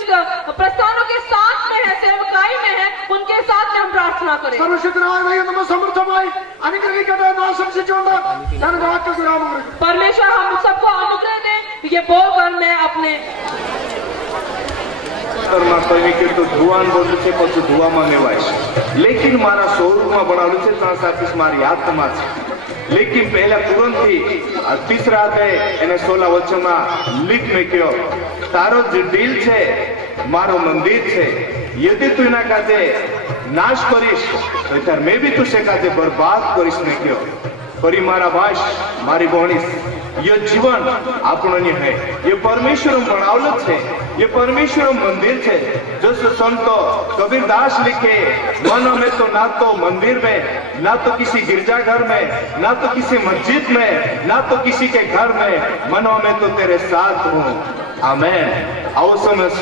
प्रस्थानों के साथ में है, सेवकाई में है, उनके साथ में हम प्रार्थना करें. സർവശക്തനായ ദൈവം നമ്മെ സമൃദ്ധമായി അനുഗ്രഹിക്കട്ടെ എന്ന് ആശംസിച്ചുകൊണ്ട് ഞാൻ വാക്ക് വിരാമം കുറിക്കുന്നു. परमेश्वर हम सबको अनुग्रह दे, ये बोलकर मैं अपने માં કહ્યું કે તો ધુવાન બોલું છે પછી ધુવામાં લેવાય છે, લેકિન મારા સ્વરૂપમાં બનાવ્યું છે ત્યાં સાથે મારી આત્મા છે. લેકિન પહેલા તુરંતથી આ તીસરા અધ્યાય એને 16 વચનમાં લીખ મેક્યો, તારો જે દિલ છે મારો મંદિર છે, यदि तू એના કાજે નાશ કરીશ તો ત્યારે મેં બી તું સે કાજે બરબાદ કરીશ મેક્યો. ફરી મારા ભાઈ મારી ભોણીશ, ये जीवन આપણોની है, ये परमेश्वर बनावल છે, ये परमेश्वर मंदिर છે. जो संतो कबीरदास लिखे, मनो में तो ना तो मंदिर में, ना तो किसी गिरजाघर में, ना तो किसी मस्जिद में, ना तो किसी के घर में, मनो में तो तेरे साथ हूँ. आमेन. आओ समझ.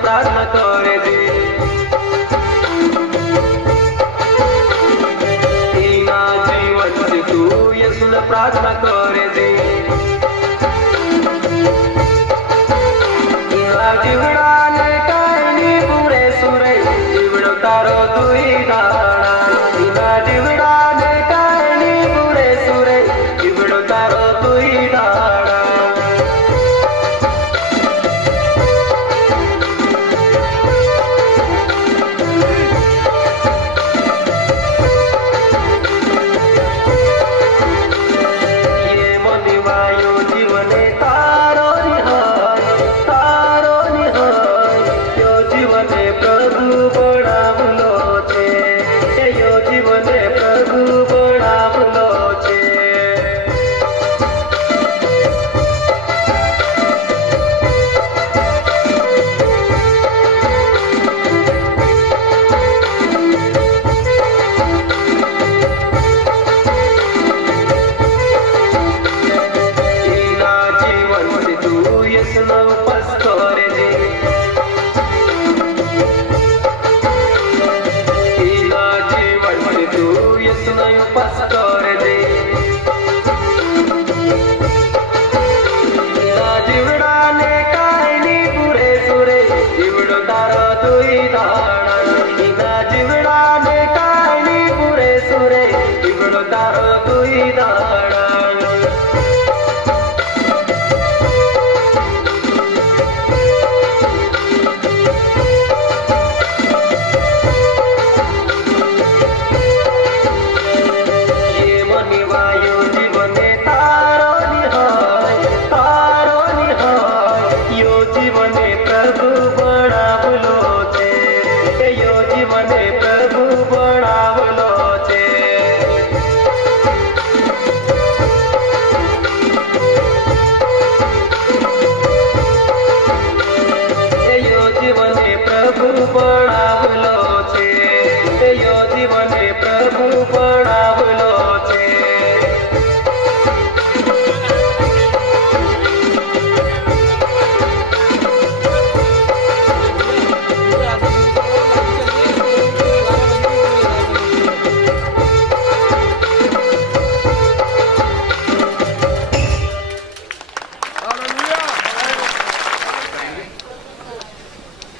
प्रार्थना करे दे ईना जीवन से तू यीशु ने प्रार्थना करे दे ईना जीवड़ा ने कायनी पूरे सुरे जीवड़ो तारो तू ही दाना ईना जीवड़ा ने कायनी पूरे सुरे जीवड़ो तारो तू ही दाना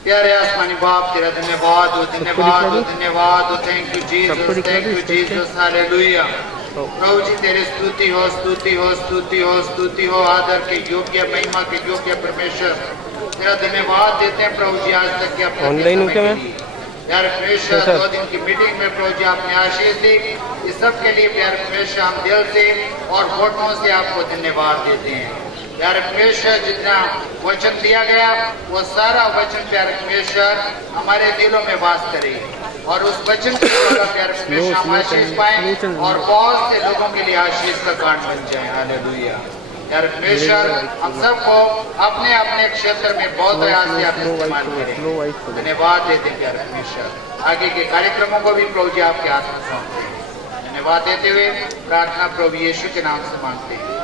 प्यारे आसमानी बाप तेरा धन्यवाद हो धन्यवाद हो धन्यवाद हो थैंक यू जीसस हालेलुया प्रभु जी तेरे स्तुति हो स्तुति हो स्तुति हो स्तुति हो आदर के योग्य महिमा के योग्य परमेश्वर तेरा धन्यवाद देते हैं प्रभु जी आज तक के अपने ऑनलाइन हूं क्या मैं प्यारे परमेश्वर 2 दिन की मीटिंग में प्रभु जी आपने आशीष दी इस सब के लिए प्यारे परमेश्वर हम दिल से और होठों से आपको धन्यवाद देते हैं प्यारे परमेश्वर जितना वचन दिया गया वो सारा वचन प्यारे परमेश्वर हमारे दिलों में वास करे और उस वचन के द्वारा प्यारे परमेश्वर हम आशीष पाए और बहुत से लोगों के लिए आशीष का कारण बन जाए हालेलुया प्यारे परमेश्वर हम सबको अपने अपने क्षेत्र में बहुत प्रयास से आप इस्तेमाल करें धन्यवाद देते हैं प्यारे परमेश्वर आगे के कार्यक्रमों को भी प्रभु जी आपके हाथ में सौंपते हैं धन्यवाद देते हुए प्रार्थना प्रभु यीशु के नाम से मांगते हैं